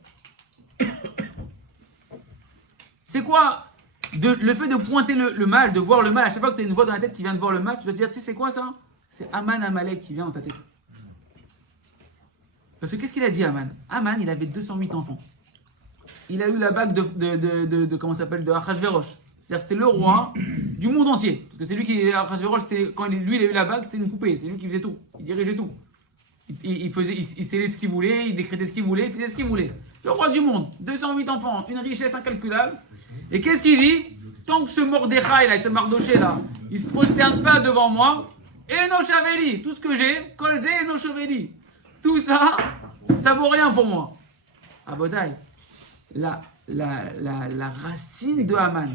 C'est quoi le fait de pointer le mal, de voir le mal, à chaque fois que tu as une voix dans la tête qui vient de voir le mal, tu dois te dire, tu sais c'est quoi ça? C'est Aman Amalek qui vient dans ta tête. Parce que qu'est-ce qu'il a dit Aman? Aman, il avait 208 enfants. Il a eu la bague de comment ça s'appelle, de Achashverosh. C'est-à-dire c'était le roi du monde entier. Parce que c'est lui qui, Achashverosh, quand lui il a eu la bague, c'était une poupée, c'est lui qui faisait tout. Il dirigeait tout. Il scellait ce qu'il voulait, il décrétait ce qu'il voulait, il faisait ce qu'il voulait. Le roi du monde, 208 enfants, une richesse incalculable. Et qu'est-ce qu'il dit? Tant que ce Mordechai là, ce Mardoché là, il se prosterne pas devant moi, Eno Chaveli, tout ce que j'ai, Kolze Eno Chaveli, tout ça, ça vaut rien pour moi. Abodai, la racine de Haman,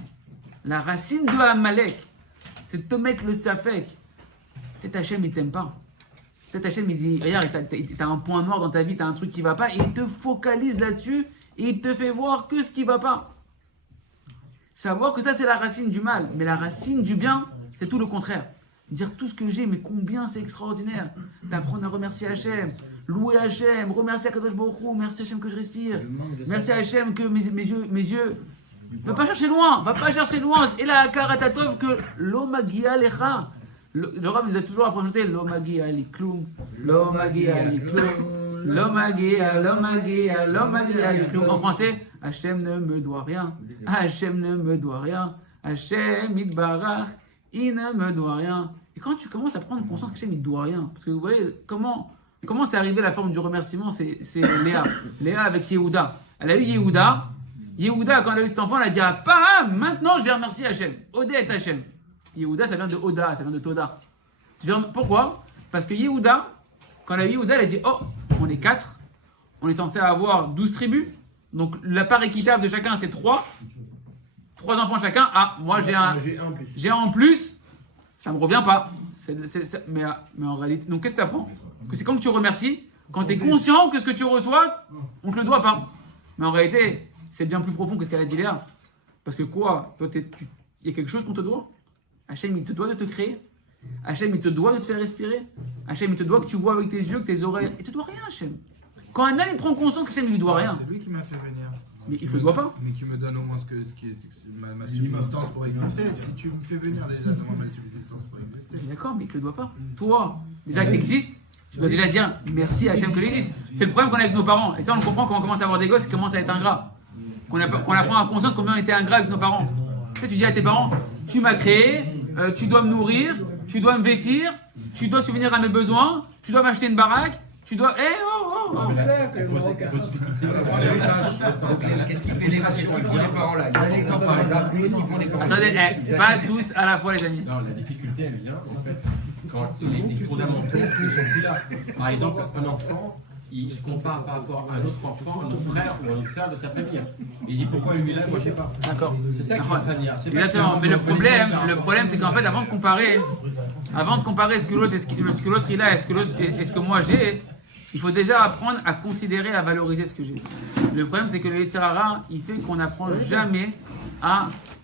la racine de Amalek, c'est de te mettre le safek. Peut-être Hachem il t'aime pas. Peut-être Hachem il dit, regarde, t'as un point noir dans ta vie, t'as un truc qui va pas, et il te focalise là-dessus, et il te fait voir que ce qui va pas. Savoir que ça c'est la racine du mal, mais la racine du bien, c'est tout le contraire. Dire tout ce que j'ai, mais combien c'est extraordinaire. D'apprendre à remercier Hachem, louer Hachem, remercier Akadosh Baruch Hu, merci Hachem que je respire, merci Hachem que mes yeux. Va pas chercher loin, Et la karatatov que l'omagia lecha. Le Rav nous a toujours représenté l'omagia likloum, l'omagia likloum, l'omagia likloum. En français, Hachem ne me doit rien, Hachem ne me doit rien, Hachem itbarach, il ne me doit rien. Et quand tu commences à prendre conscience qu'Hachem il ne doit rien, parce que vous voyez comment c'est arrivé la forme du remerciement, c'est Léa. Léa avec Yehuda. Elle a eu Yehuda. Yehuda, quand elle a eu cet enfant, elle a dit ah, pas maintenant je vais remercier Hachem. Odé est Hachem. Yehuda, ça vient de Oda, ça vient de Toda. Pourquoi? Parce que Yehuda, quand elle a eu Yehuda, elle a dit oh, on est 4, on est censé avoir 12 tribus, donc la part équitable de chacun c'est 3. 3 enfants chacun. Ah, moi j'ai un en plus, ça me revient pas. Mais en réalité, donc qu'est-ce que tu apprends? Que c'est quand tu remercies, quand tu es conscient que ce que tu reçois, on te le doit pas. Mais en réalité, c'est bien plus profond que ce qu'elle a dit Léa. Parce que quoi? Toi, il y a quelque chose qu'on te doit. Hachem, il te doit de te créer. Hachem, il te doit de te faire respirer. Hachem, il te doit que tu vois avec tes yeux, que tes oreilles. Il te doit rien, Hachem. Quand un âme, il prend conscience qu'Hachem, il lui doit rien. C'est lui qui m'a fait venir. Mais il ne le doit pas. Mais qui me donne au moins ma subsistance pour exister. Si tu me fais venir déjà, donne-moi ma subsistance pour exister. D'accord, mais il ne le doit pas. Toi, déjà que tu existes, tu dois déjà dire merci à Hachem que j'existe. C'est le problème qu'on a avec nos parents. Et ça, on le comprend quand on commence à avoir des gosses, ils commencent à être ingrats. Qu'on apprend à conscience combien on était ingrats avec nos parents. Tu sais, tu dis à tes parents, tu m'as créé, tu dois me nourrir, tu dois me vêtir, tu dois subvenir à mes besoins, tu dois m'acheter une baraque, tu dois. Qu'est-ce qu'il fait qu'est-ce qu'ils font les parents là? Qu'est-ce qu'ils font les parents? Attendez, pas tous à la fois, les amis. Non, la difficulté, elle vient en fait quand les fondamentaux ne sont plus là. Par exemple, un enfant, il se compare par rapport à un autre enfant, un autre frère ou un autre sœur de sa famille. Il dit pourquoi lui là, moi je sais pas. D'accord. C'est ça qu'il faut retenir. Exactement. Mais le problème, c'est qu'en fait, avant de comparer ce que l'autre il a et ce que moi j'ai, il faut déjà apprendre à considérer, à valoriser ce que j'ai. Le problème, c'est que le Yetzirah, il fait qu'on n'apprend jamais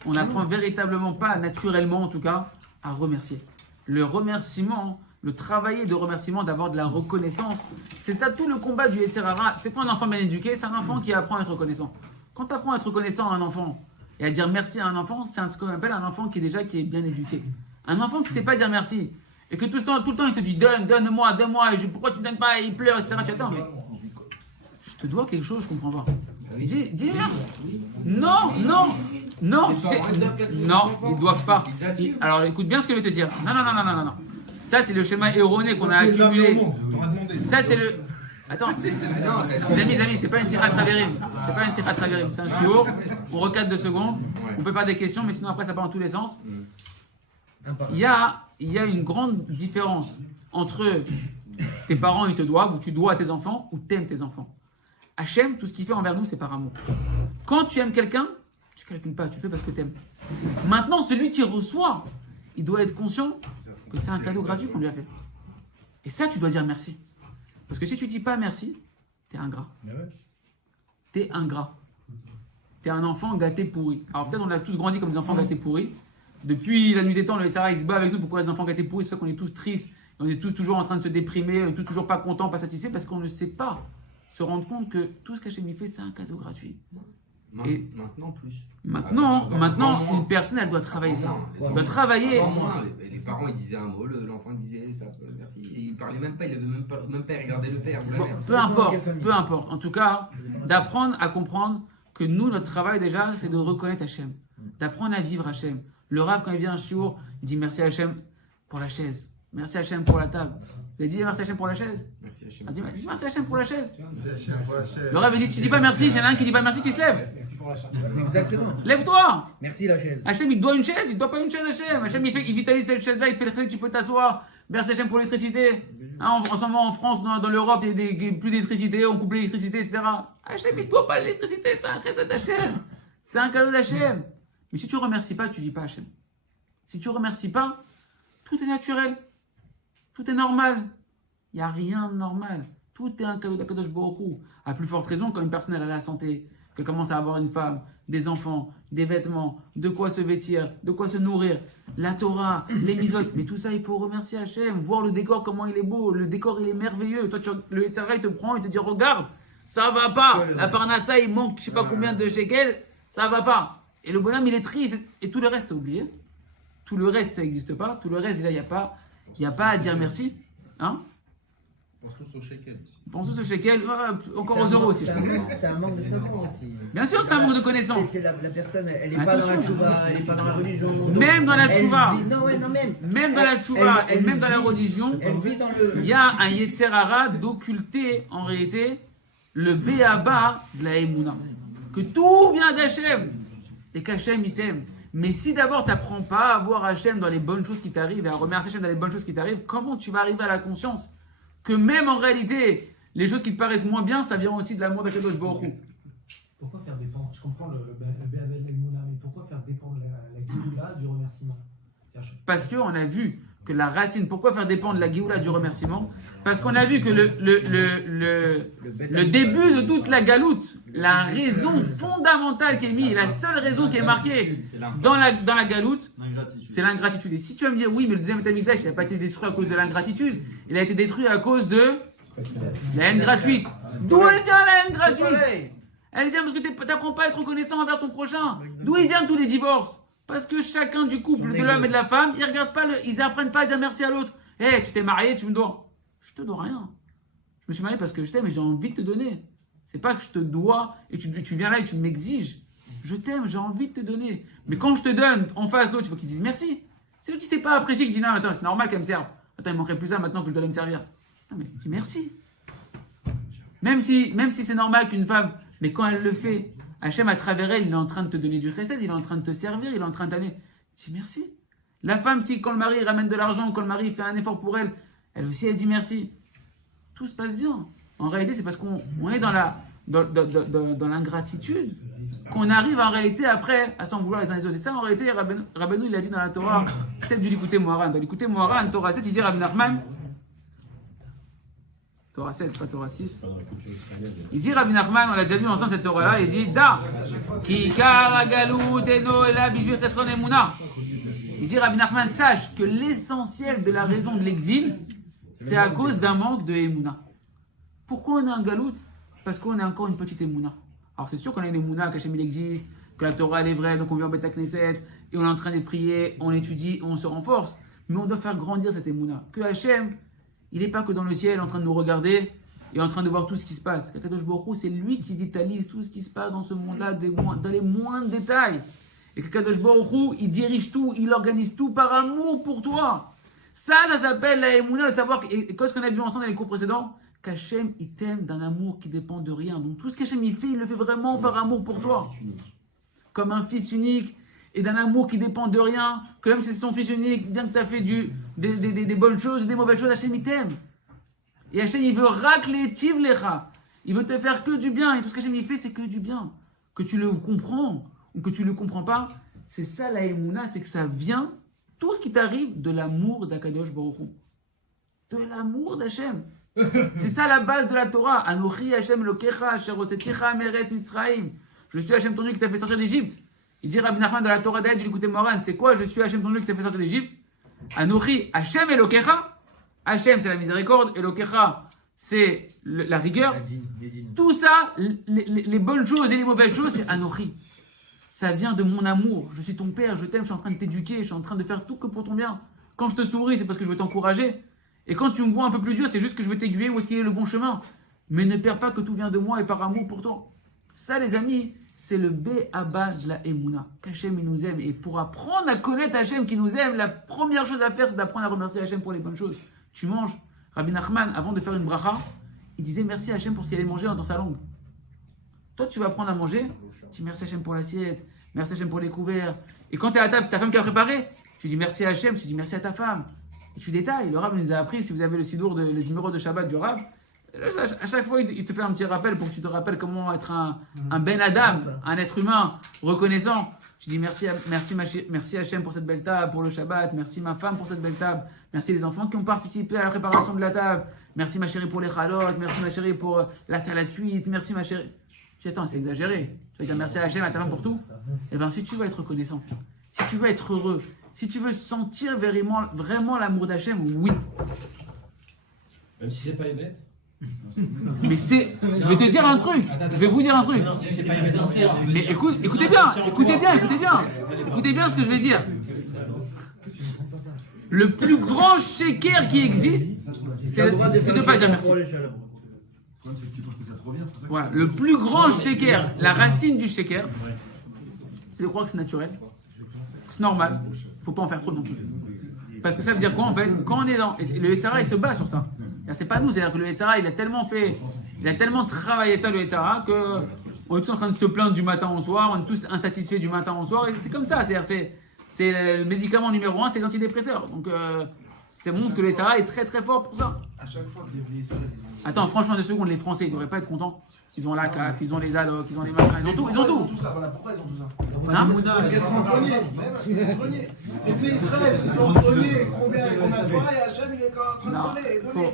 on n'apprend véritablement pas, naturellement en tout cas, à remercier. Le remerciement, le travailler de remerciement, d'avoir de la reconnaissance, c'est ça tout le combat du Yetzirah. C'est quoi un enfant bien éduqué? C'est un enfant qui apprend à être reconnaissant. Quand tu apprends à être reconnaissant à un enfant, Et à dire merci à un enfant, c'est ce qu'on appelle un enfant qui est bien éduqué. Un enfant qui ne sait pas dire merci. Et que tout le temps, il te dit donne-moi, pourquoi tu ne me donnes pas, il pleure, etc. Tu attends, mais je te dois quelque chose, je comprends pas. Dis merci. Non, ils ne doivent pas. Alors écoute bien ce que je vais te dire. Non. Ça, c'est le schéma erroné qu'on a accumulé. Ça, c'est le. Attends, les amis, c'est pas une sirah travérim. C'est un shiur. On recadre 2 secondes. On peut faire des questions, mais sinon après ça part dans tous les sens. Il y a une grande différence entre tes parents, ils te doivent, ou tu dois à tes enfants, ou t'aimes tes enfants. Hachem, tout ce qu'il fait envers nous, c'est par amour. Quand tu aimes quelqu'un, tu ne calcules pas, tu fais parce que tu aimes. Maintenant, celui qui reçoit, il doit être conscient que c'est un cadeau gratuit qu'on lui a fait. Et ça, tu dois dire merci. Parce que si tu dis pas merci, t'es ingrat. T'es ingrat. T'es un enfant gâté pourri. Alors peut-être on a tous grandi comme des enfants gâtés pourris. Depuis la nuit des temps, le SRA il se bat avec nous pourquoi les enfants gâtés pourris, c'est ça qu'on est tous tristes, on est tous toujours en train de se déprimer, on est tous toujours pas contents, pas satisfaits, parce qu'on ne sait pas se rendre compte que tout ce qu'Hachem fait, c'est un cadeau gratuit. Et maintenant plus. Maintenant, Avant, une personne, elle doit travailler ça. Ouais. Elle doit travailler. Avant, moins, les parents ils disaient un mot, l'enfant disait ça, merci. Et il parlait même pas, il avait même pas regardé le père. Peu importe. En tout cas, d'apprendre à comprendre que nous, notre travail déjà, c'est de reconnaître Hachem. D'apprendre à vivre Hachem. Le Rav, quand il vient un shiur, il dit merci Hachem pour la chaise. Merci Hachem pour la table. Vous avez dit merci Hachem pour la chaise? Merci Hachem. Il dit merci Hachem pour la chaise. Merci Hachem pour la chaise. Le Rav, il dit si tu dis pas merci, s'il y en a un qui dit pas merci, qui se lève. Merci pour la chaise. Exactement. Lève-toi. Merci la chaise. Hachem, il te doit une chaise, il ne doit pas une chaise Hachem. Hachem, il vitalise cette chaise-là, il te fait le tu peux t'asseoir. Merci Hachem pour l'électricité. Hein, en ce moment, en France, dans l'Europe, il y a plus d'électricité, on coupe l'électricité, etc. Hachem, il ne doit pas l'électricité, c'est un chesed d'Hachem. C'est un cadeau d'Hachem. Mais si tu ne remercies pas, tu ne dis pas Hachem. Si tu ne remercies pas, tout est naturel. Tout est normal. Il n'y a rien de normal. Tout est un cadeau d'Akadosh Baruch Hu. À plus forte raison, quand une personne elle a la santé, qu'elle commence à avoir une femme, des enfants, des vêtements, de quoi se vêtir, de quoi se nourrir, la Torah, les mitzvot. Mais tout ça, il faut remercier Hachem, voir le décor, comment il est beau. Le décor, il est merveilleux. Toi, le Yetzirah, il te prend, il te dit, regarde, ça va pas. La parnassa, il manque, je sais pas combien de shekels, ça va pas. Et le bonhomme, il est triste. Et tout le reste, t'as oublié. Tout le reste, ça n'existe pas. Tout le reste, déjà, il n'y a pas à dire merci. Hein? Pense tous au shekel. Pense tous au shekel, encore aux euros aussi. C'est un manque de savoir aussi. Bien sûr, c'est un manque de connaissances. C'est la personne, elle n'est pas dans la tchouva, elle n'est pas dans la religion. Même dans la tchouva. Même dans la tchouva et même dans la religion, elle vit dans le. il y a un Yetzer Hara d'occulter en réalité le béaba de la Emouna. Que tout vient d'Hachem et qu'Hachem il t'aime. Mais si d'abord tu n'apprends pas à voir Hachem dans les bonnes choses qui t'arrivent et à remercier Hachem dans les bonnes choses qui t'arrivent, comment tu vas arriver à la conscience que même en réalité, les choses qui te paraissent moins bien, ça vient aussi de l'amour d'Akadosh Baruch Hu. Pourquoi faire dépendre? Je comprends le BABL et le Mouna, mais pourquoi faire dépendre la Géoula du remerciement? Parce qu'on a vu que la racine, pourquoi faire dépendre la Géoula du remerciement? Parce qu'on a vu que le début de toute la galoute, la raison fondamentale qui est mise, la seule raison qui est marquée dans la galoute, c'est l'ingratitude. Et si tu vas me dire, oui, mais le deuxième Beth Amikdash, il n'a pas été détruit à cause de l'ingratitude, il a été détruit à cause de la haine gratuite. D'où elle vient la haine gratuite? Elle vient parce que tu n'apprends pas à être reconnaissant envers ton prochain. D'où il vient tous les divorces? Parce que chacun du couple, de l'homme et de la femme, ils apprennent pas à dire merci à l'autre. Hé, tu t'es marié, tu me dois. Je te dois rien. Je me suis marié parce que je t'aime et j'ai envie de te donner. C'est pas que je te dois et tu viens là et tu m'exiges. Je t'aime, j'ai envie de te donner. Mais quand je te donne en face l'autre, il faut qu'ils disent merci. C'est eux qui ne savent pas apprécier qui disent non, attends, c'est normal qu'elle me serve. Attends, il manquerait plus ça maintenant que je dois me servir. Non, mais dis merci. Même si c'est normal qu'une femme, mais quand elle le fait, Hachem, à travers elle, il est en train de te donner du chesed, il est en train de te servir, il est en train de t'amener. Dis merci. La femme, si quand le mari ramène de l'argent, quand le mari fait un effort pour elle, elle aussi, elle dit merci. Tout se passe bien. En réalité, c'est parce qu'on est dans l'ingratitude qu'on arrive en réalité après à s'en vouloir les uns les autres. Et ça, en réalité, Rabbeinu, il a dit dans la Torah 7 du Likutei Moharan. Dans Likutei Moharan, Torah 7, il dit Rabbi Nachman, Torah 7, pas Torah 6. Il dit Rabbi Nachman, on l'a déjà vu ensemble cette Torah-là, il dit Da, ki kar galut eno ela bishvil chesron emuna. Il dit Rabbi Nachman, sache que l'essentiel de la raison de l'exil, c'est à cause d'un manque de emuna. Pourquoi on est en galoute? Parce qu'on a encore une petite emuna. Alors c'est sûr qu'on a une emuna, qu'Hachem il existe, que la Torah elle est vraie, donc on vient en Beth Knesset, et on est en train de prier, on étudie, on se renforce. Mais on doit faire grandir cette émouna. Que Hachem, il n'est pas que dans le ciel en train de nous regarder et en train de voir tout ce qui se passe. Kadosh Baruch Hu, c'est lui qui vitalise tout ce qui se passe dans ce monde-là, dans les moindres détails. Et que Kadosh Baruch Hu, il dirige tout, il organise tout par amour pour toi. Ça s'appelle la émouna, le savoir. Et qu'est-ce qu'on a vu ensemble dans les cours précédents? Qu'Hachem, il t'aime d'un amour qui dépend de rien. Donc tout ce qu'Hachem il le fait vraiment par amour pour toi. Comme un fils unique. Et d'un amour qui dépend de rien, que même si c'est son fils unique, bien que tu as fait des bonnes choses, des mauvaises choses, Hachem il t'aime. Et Hachem il veut racler tivlecha. Il veut te faire que du bien. Et tout ce qu'Hachem il fait, c'est que du bien. Que tu le comprends ou que tu ne le comprends pas, c'est ça la émouna, c'est que ça vient, tout ce qui t'arrive, de l'amour d'Akadosh Baruch Hu. De l'amour d'Hachem. C'est ça la base de la Torah. Anochi Hachem Lokecha, Asher Hotzeticha Meretz Mitzrayim. Je suis Hachem ton Dieu qui t'a fait sortir d'Égypte. Il dit Rabbi Nachman de la Torah d'Aïd, du l'écouter Moran, c'est quoi? Je suis Hachem ton Dieu qui s'est fait sortir d'Égypte. Anochi, Hachem Elokecha. Hachem, c'est la miséricorde. Elokecha, c'est la rigueur. Tout ça, les bonnes choses et les mauvaises choses, c'est Anochi. Ça vient de mon amour. Je suis ton père, je t'aime, je suis en train de t'éduquer, je suis en train de faire tout que pour ton bien. Quand je te souris, c'est parce que je veux t'encourager. Et quand tu me vois un peu plus dur, c'est juste que je veux t'aiguiller où est-ce qu'il est le bon chemin. Mais ne perds pas que tout vient de moi et par amour pour toi. Ça, les amis, c'est le B.A.B.A. de la Emouna. Qu'Hachem, il nous aime. Et pour apprendre à connaître Hachem qui nous aime, la première chose à faire, c'est d'apprendre à remercier Hachem pour les bonnes choses. Tu manges. Rabbi Nachman, avant de faire une bracha, il disait merci à Hachem pour ce qu'il allait manger dans sa langue. Toi, tu vas apprendre à manger. Tu dis merci à Hachem pour l'assiette. Merci à Hachem pour les couverts. Et quand tu es à la table, c'est ta femme qui a préparé. Tu dis merci à Hachem. Tu dis merci à ta femme. Et tu détailles. Le Rav nous a appris, si vous avez le sidour, les numéros de Shabbat du Rav, à chaque fois, il te fait un petit rappel pour que tu te rappelles comment être un Ben Adam, un être humain reconnaissant. Tu dis merci Hachem pour cette belle table, pour le Shabbat. Merci ma femme pour cette belle table. Merci les enfants qui ont participé à la préparation de la table. Merci ma chérie pour les chalotes. Merci ma chérie pour la salade cuite. Merci ma chérie. Tu dis, attends, c'est exagéré. Tu vas dire merci à Hachem, à ta femme pour tout. Eh bien, si tu veux être reconnaissant, si tu veux être heureux, si tu veux sentir vraiment l'amour d'Hachem, oui. Même si c'est pas les bêtes. Mais c'est. Je vais te dire un truc. Je vais vous dire un truc. Non, si c'est pas les bêtes. Mais écoutez bien ce que je vais dire. Le plus grand shaker qui existe, c'est de ne pas dire merci. Voilà. Le plus grand shaker, la racine du shaker, c'est de croire que c'est naturel. C'est normal. Il ne faut pas en faire trop non plus. Parce que ça veut dire quoi en fait? Quand on est dans. Et le Yetzara, il se bat sur ça. C'est pas nous, c'est-à-dire que le Yetzara, il a tellement travaillé ça, le Yetzara, qu'on est tous en train de se plaindre du matin au soir, on est tous insatisfaits du matin au soir, et c'est comme ça, c'est le médicament numéro 1, c'est les antidépresseurs. Donc, ça montre que le Yetzara est très très fort pour ça. À chaque fois que les Israéliens, Attends, franchement, 2 secondes, les Français, ils devraient pas être contents. Ils ont la CAF, ils ont les ADOC, ils ont les machins, ils ont tout. ça. Voilà, pourquoi ils ont tout ça? Hein? Ils sont greniers. Les pays Israël, ils sont greniers. Combien de fois? Et Hachem, il est en train de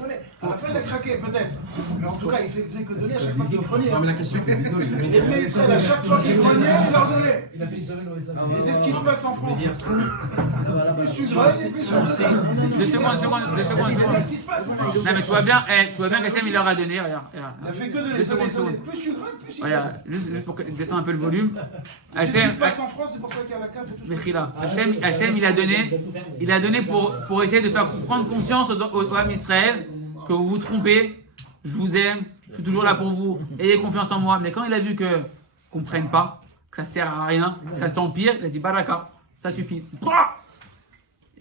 donner. À la fin, il a craqué, peut-être. Mais en tout cas, il faisait que donner à chaque fois qu'il est grenier. Non, mais la question, c'est Les pays Israël, à chaque fois qu'il est grenier, il leur donnait. Il a fait une semaine au SAV. Et c'est ce qui se passe en France. Plus tu grognes, plus tu Deux secondes. C'est ce qui se passe. Non, mais tu vois bien qu'Hachem, il leur a donné, regarde. Il a fait que donner. 2 secondes. Plus tu grognes, plus il Regarde, juste pour descendre un peu le volume. C'est ce qui se passe en France, c'est pour ça qu'il y a la cave et tout ça. Mechila. Hachem, il a donné pour essayer de faire prendre conscience aux hommes Israël que vous vous trompez, je vous aime, je suis toujours là pour vous, ayez confiance en moi. Mais quand il a vu qu'on ne comprenne pas, que ça sert à rien, que ça s'empire, il a dit baraka, ça suffit.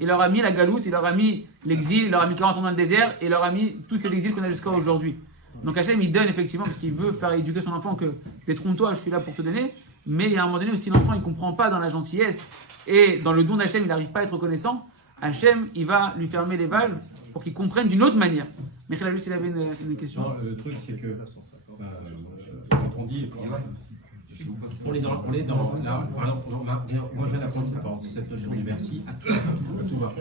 Il leur a mis la galoute, il leur a mis l'exil, il leur a mis 40 ans dans le désert, et il leur a mis tout cet exil qu'on a jusqu'à aujourd'hui. Donc Hachem, il donne effectivement, parce qu'il veut faire éduquer son enfant que détrompe-toi, je suis là pour te donner. Mais il y a un moment donné où si l'enfant il ne comprend pas dans la gentillesse et dans le don d'Hachem, il n'arrive pas à être reconnaissant, Hachem, il va lui fermer les valves pour qu'il comprenne d'une autre manière. Mais là, juste, il avait une question. Non, le truc, c'est que quand on dit. On est dans là, moi je viens d'apprendre cette notion du merci à tout va.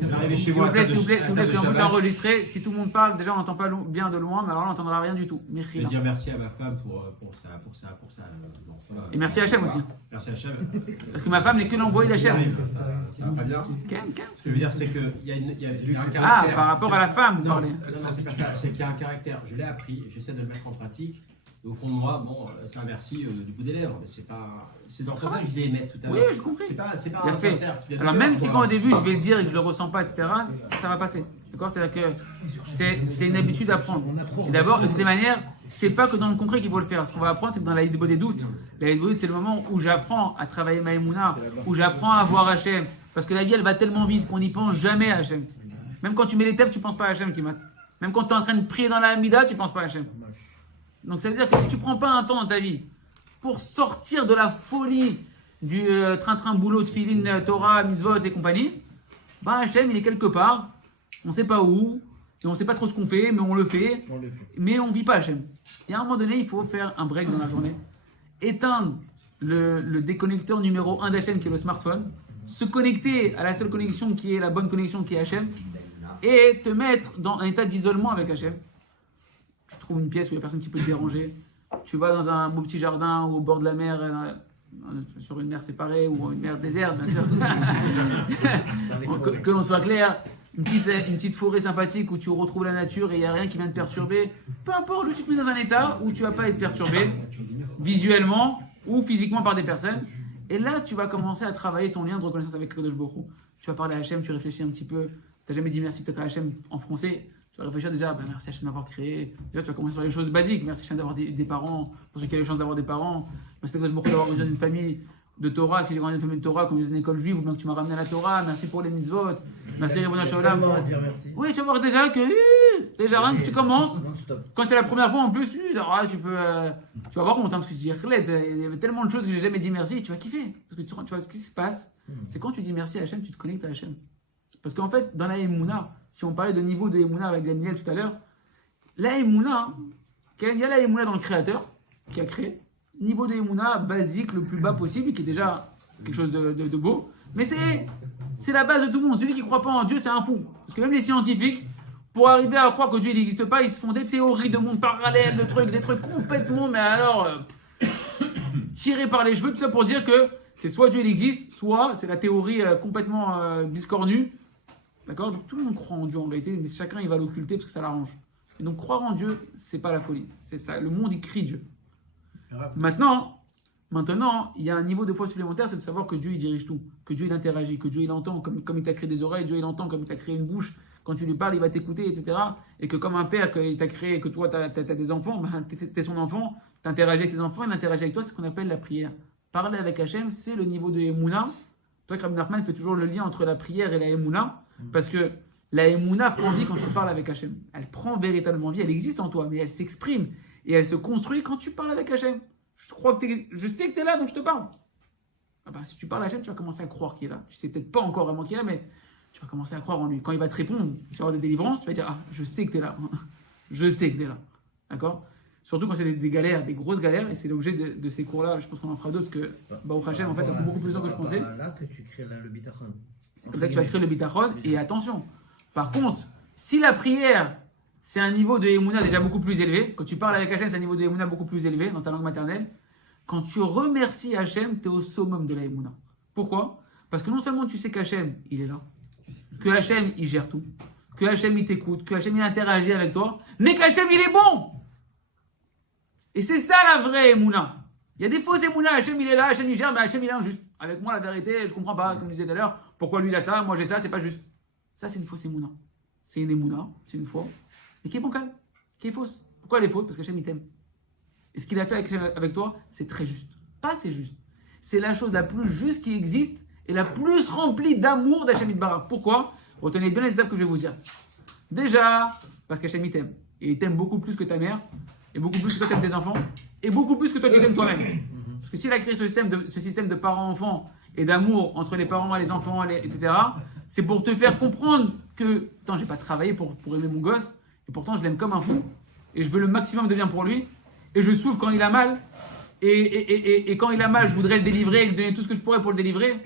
Je vais arriver chez S'il vous. vous plaît, parce qu'on s'est enregistré. Si tout le monde parle, déjà on n'entend pas bien de loin, mais alors là on n'entendra rien du tout. Je vais dire merci à ma femme pour ça. Et merci à Hachem aussi. Merci à Hachem. Parce que ma femme n'est que l'envoyé d'Hachem. Ça va pas bien. Ce que je veux dire, c'est qu'il y a un caractère. Ah, par rapport à la femme, vous Non, parlez. non, c'est pas ça. C'est qu'il y a un caractère. Je l'ai appris, j'essaie de le mettre en pratique. Et au fond de moi, bon, c'est un merci du bout des lèvres. Mais c'est pas. C'est dans ça que je disais émettre tout à Oui, l'heure. je compris. C'est pas Il a fait. sincère. Tu viens de Alors le même dire, si quoi. quand au début je vais le dire et que je le ressens pas, etc., ça va passer. D'accord? C'est-à-dire que c'est une habitude à prendre. Et d'abord, de toutes les manières, c'est pas que dans le concret qu'il faut le faire. Ce qu'on va apprendre, c'est que dans la Hidbo des doutes. La Hidbo des doutes, c'est le moment où j'apprends à travailler ma Emouna, où j'apprends à voir Hachem. Parce que la vie, elle va tellement vite qu'on n'y pense jamais à Hachem. Même quand tu mets les tefs, tu penses pas à Hachem qui mate. Même quand tu es en train de prier dans la Hamida, tu penses pas à Hachem. Donc ça veut dire que si tu prends pas un temps dans ta vie pour sortir de la folie du train-train boulot de Tfilin, Torah, Mitzvot et compagnie, bah Hachem il est quelque part, on sait pas où, et on sait pas trop ce qu'on fait, mais on le fait, mais on vit pas Hachem. Et à un moment donné, il faut faire un break dans la journée, éteindre le déconnecteur numéro 1 d'Hachem qui est le smartphone, se connecter à la seule connexion qui est la bonne connexion qui est Hachem, et te mettre dans un état d'isolement avec Hachem. Tu trouves une pièce où il n'y a personne qui peut te déranger. Tu vas dans un beau petit jardin ou au bord de la mer, sur une mer séparée ou une mer déserte, bien sûr. que l'on soit clair. Une petite forêt sympathique où tu retrouves la nature et il n'y a rien qui vient te perturber. Peu importe, juste tu te mets dans un état où tu ne vas pas être perturbé visuellement ou physiquement par des personnes. Et là, tu vas commencer à travailler ton lien de reconnaissance avec Kadosh Baruch Hu. Tu vas parler à Hachem, tu réfléchis un petit peu. Tu n'as jamais dit merci peut-être à Hachem en français. Tu vas réfléchir déjà, merci Hachem d'avoir créé. Déjà, tu vas commencer sur les choses basiques. Merci Hachem d'avoir des parents, pour ceux qui ont les chances d'avoir des parents. Merci Kadosh Baruch Hu d'avoir besoin d'une famille de Torah. Si j'ai grandi dans une famille de Torah, comme dans une école juive, ou bien que tu m'as ramené à la Torah. Merci pour les mitzvot. Merci Ribbono Shel Olam. Oui, tu vas voir déjà que, déjà rien que tu commences. Quand c'est la première fois en plus, genre, tu vas voir mon temps, parce que il y a tellement de choses que j'ai jamais dit merci, tu vas kiffer. Parce que tu vois ce qui se passe, c'est quand tu dis merci à Hachem, tu te connectes à Hachem. Parce qu'en fait, dans la Emouna, si on parlait de niveau de Emouna avec Daniel tout à l'heure, la Emouna, il y a la Emouna dans le créateur, qui a créé, niveau de Emouna basique, le plus bas possible, qui est déjà quelque chose de beau, mais c'est la base de tout le monde. Celui qui ne croit pas en Dieu, c'est un fou. Parce que même les scientifiques, pour arriver à croire que Dieu n'existe pas, ils se font des théories de mondes parallèles, des trucs complètement, mais alors, tirés par les cheveux, tout ça pour dire que c'est soit Dieu il existe, soit c'est la théorie complètement biscornue. D'accord? Donc tout le monde croit en Dieu en réalité, mais chacun il va l'occulter parce que ça l'arrange. Et donc croire en Dieu, c'est pas la folie. C'est ça. Le monde il crie Dieu. Maintenant, il y a un niveau de foi supplémentaire, c'est de savoir que Dieu il dirige tout, que Dieu il interagit, que Dieu il entend, comme il t'a créé des oreilles, Dieu il entend, comme il t'a créé une bouche, quand tu lui parles il va t'écouter, etc. Et que comme un père qu'il t'a créé, que toi t'as des enfants, ben, t'es son enfant, t'interagis avec tes enfants, il interagit avec toi, c'est ce qu'on appelle la prière. Parler avec Hachem, c'est le niveau de Emouna. C'est pour ça que Rabbi Nachman fait toujours le lien entre la prière et la Emouna, parce que la Emouna prend vie quand tu parles avec Hachem. Elle prend véritablement vie, elle existe en toi, mais elle s'exprime et elle se construit quand tu parles avec Hachem. Je sais que tu es là, donc je te parle. Ah ben, si tu parles à Hachem, tu vas commencer à croire qu'il est là. Tu sais peut-être pas encore vraiment qu'il est là, mais tu vas commencer à croire en lui. Quand il va te répondre, tu vas avoir des délivrances, tu vas dire, ah, je sais que tu es là. Je sais que tu es là. D'accord? Surtout quand c'est des galères, des grosses galères, et c'est l'objet de ces cours-là. Je pense qu'on en fera d'autres, parce que Baruch Hashem, en fait, ça prend beaucoup plus de temps que je pensais. Là que tu crées le bitachon. C'est comme ça que tu vas créer le bitachon, et attention. Par contre, si la prière, c'est un niveau de Emouna déjà beaucoup plus élevé, quand tu parles avec Hachem, c'est un niveau de Emouna beaucoup plus élevé dans ta langue maternelle, quand tu remercies Hachem, tu es au summum de la Emouna. Pourquoi? Parce que non seulement tu sais qu'Hachem, il est là, que Hachem, il gère tout, que Hachem, il t'écoute, que Hachem, il interagit avec toi, mais qu'Hachem, il est bon. Et c'est ça la vraie Emouna. Il y a des fausses Emouna, Hachem, il est là, Hachem, il gère, mais Hachem, il est injuste. Avec moi, la vérité, je comprends pas, comme je disais tout à l'heure, pourquoi lui, il a ça, moi, j'ai ça, c'est pas juste. Ça, c'est une fausse Emouna. C'est une Emouna, c'est une foi, mais qui est bancale, qui est fausse. Pourquoi elle est fausse? Parce qu'Hachem, il t'aime. Et ce qu'il a fait avec toi, c'est très juste. Pas c'est juste. C'est la chose la plus juste qui existe et la plus remplie d'amour d'Hachem Yitbarach. Pourquoi? Retenez bien les étapes que je vais vous dire. Déjà, parce qu'Hachem, il t'aime. Et il t'aime beaucoup plus que ta mère, et beaucoup plus que toi t'aimes tes enfants, et beaucoup plus que toi tu t'aimes toi-même. Parce que s'il a créé ce système de parents-enfants et d'amour entre les parents et les enfants, etc., c'est pour te faire comprendre que, attends, j'ai pas travaillé pour aimer mon gosse, et pourtant je l'aime comme un fou, et je veux le maximum de bien pour lui, et je souffre quand il a mal, et quand il a mal, je voudrais le délivrer, et lui donner tout ce que je pourrais pour le délivrer.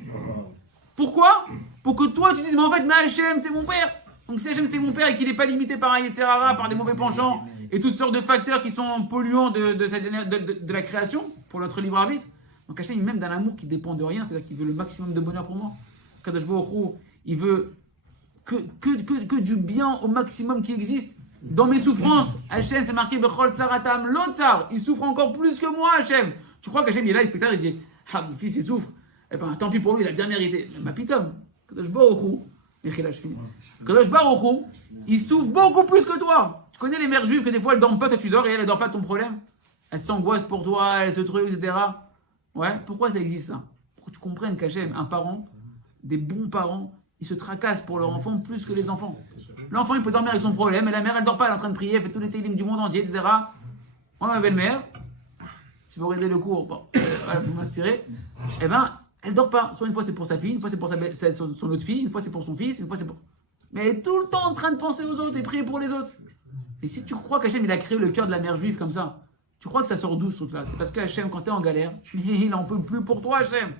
Pourquoi? Pour que toi tu dises, mais en fait, mais Hachem, c'est mon père. Donc si Hachem, c'est mon père, et qu'il n'est pas limité par un Yetzirara, par des mauvais penchants, et toutes sortes de facteurs qui sont polluants de la création, pour notre libre arbitre, donc Hachem, il m'aime d'un amour qui dépend de rien, c'est-à-dire qu'il veut le maximum de bonheur pour moi. Kadosh Baruch Hu, il veut que du bien au maximum qui existe. Dans mes souffrances, Hachem, c'est marqué Bechol Tsaratam Lotsar. Il souffre encore plus que moi, Hachem. Tu crois qu'Hachem, il est là, il spectacle, il dit ah, mon fils, il souffre. Eh ben, tant pis pour lui, il a bien mérité. Ma pitom, Kadosh Baruch Hu, Kadosh Baruch Hu, il souffre beaucoup plus que toi. Tu connais les mères juives que des fois elles dorment pas, toi tu dors et elles dorment pas de ton problème. Elles s'angoissent pour toi, elles se truquent, etc. Ouais, pourquoi ça existe ça? Pour que tu comprennes qu'Hachem, un parent, des bons parents, ils se tracassent pour leur enfant plus que les enfants. L'enfant, il peut dormir avec son problème, et la mère, elle dort pas, elle est en train de prier, elle fait tous les télim du monde entier, etc. Moi, ma belle-mère, si vous regardez le cours, bon, voilà, vous m'inspirez, eh ben, elle dort pas. Soit une fois c'est pour sa fille, une fois c'est pour son autre fille, une fois c'est pour son fils, une fois c'est pour... Mais elle est tout le temps en train de penser aux autres et prier pour les autres. Et si tu crois qu'Hachem, il a créé le cœur de la mère juive comme ça, tu crois que ça sort d'où ce truc-là? C'est parce qu'Hachem, quand tu es en galère, il n'en peut plus pour toi, Hachem.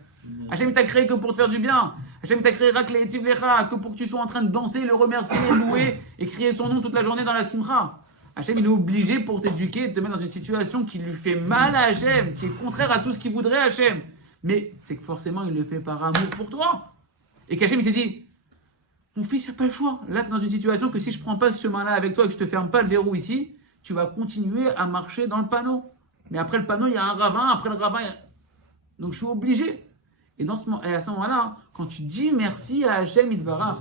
Hachem, il t'a créé que pour te faire du bien. Hachem, il t'a créé que pour que tu sois en train de danser, le remercier, louer et crier son nom toute la journée dans la simra. Hachem, il est obligé pour t'éduquer et te mettre dans une situation qui lui fait mal à Hachem, qui est contraire à tout ce qu'il voudrait Hachem. Mais c'est que forcément, il le fait par amour pour toi. Et qu'Hachem, il s'est dit, mon fils, il n'y a pas le choix. Là, tu es dans une situation que si je ne prends pas ce chemin-là avec toi et que je ne te ferme pas le verrou ici, tu vas continuer à marcher dans le panneau. Mais après le panneau, il y a un ravin. Après le ravin, donc je suis obligé. Et à ce moment-là, quand tu dis merci à Hachem Idvarach,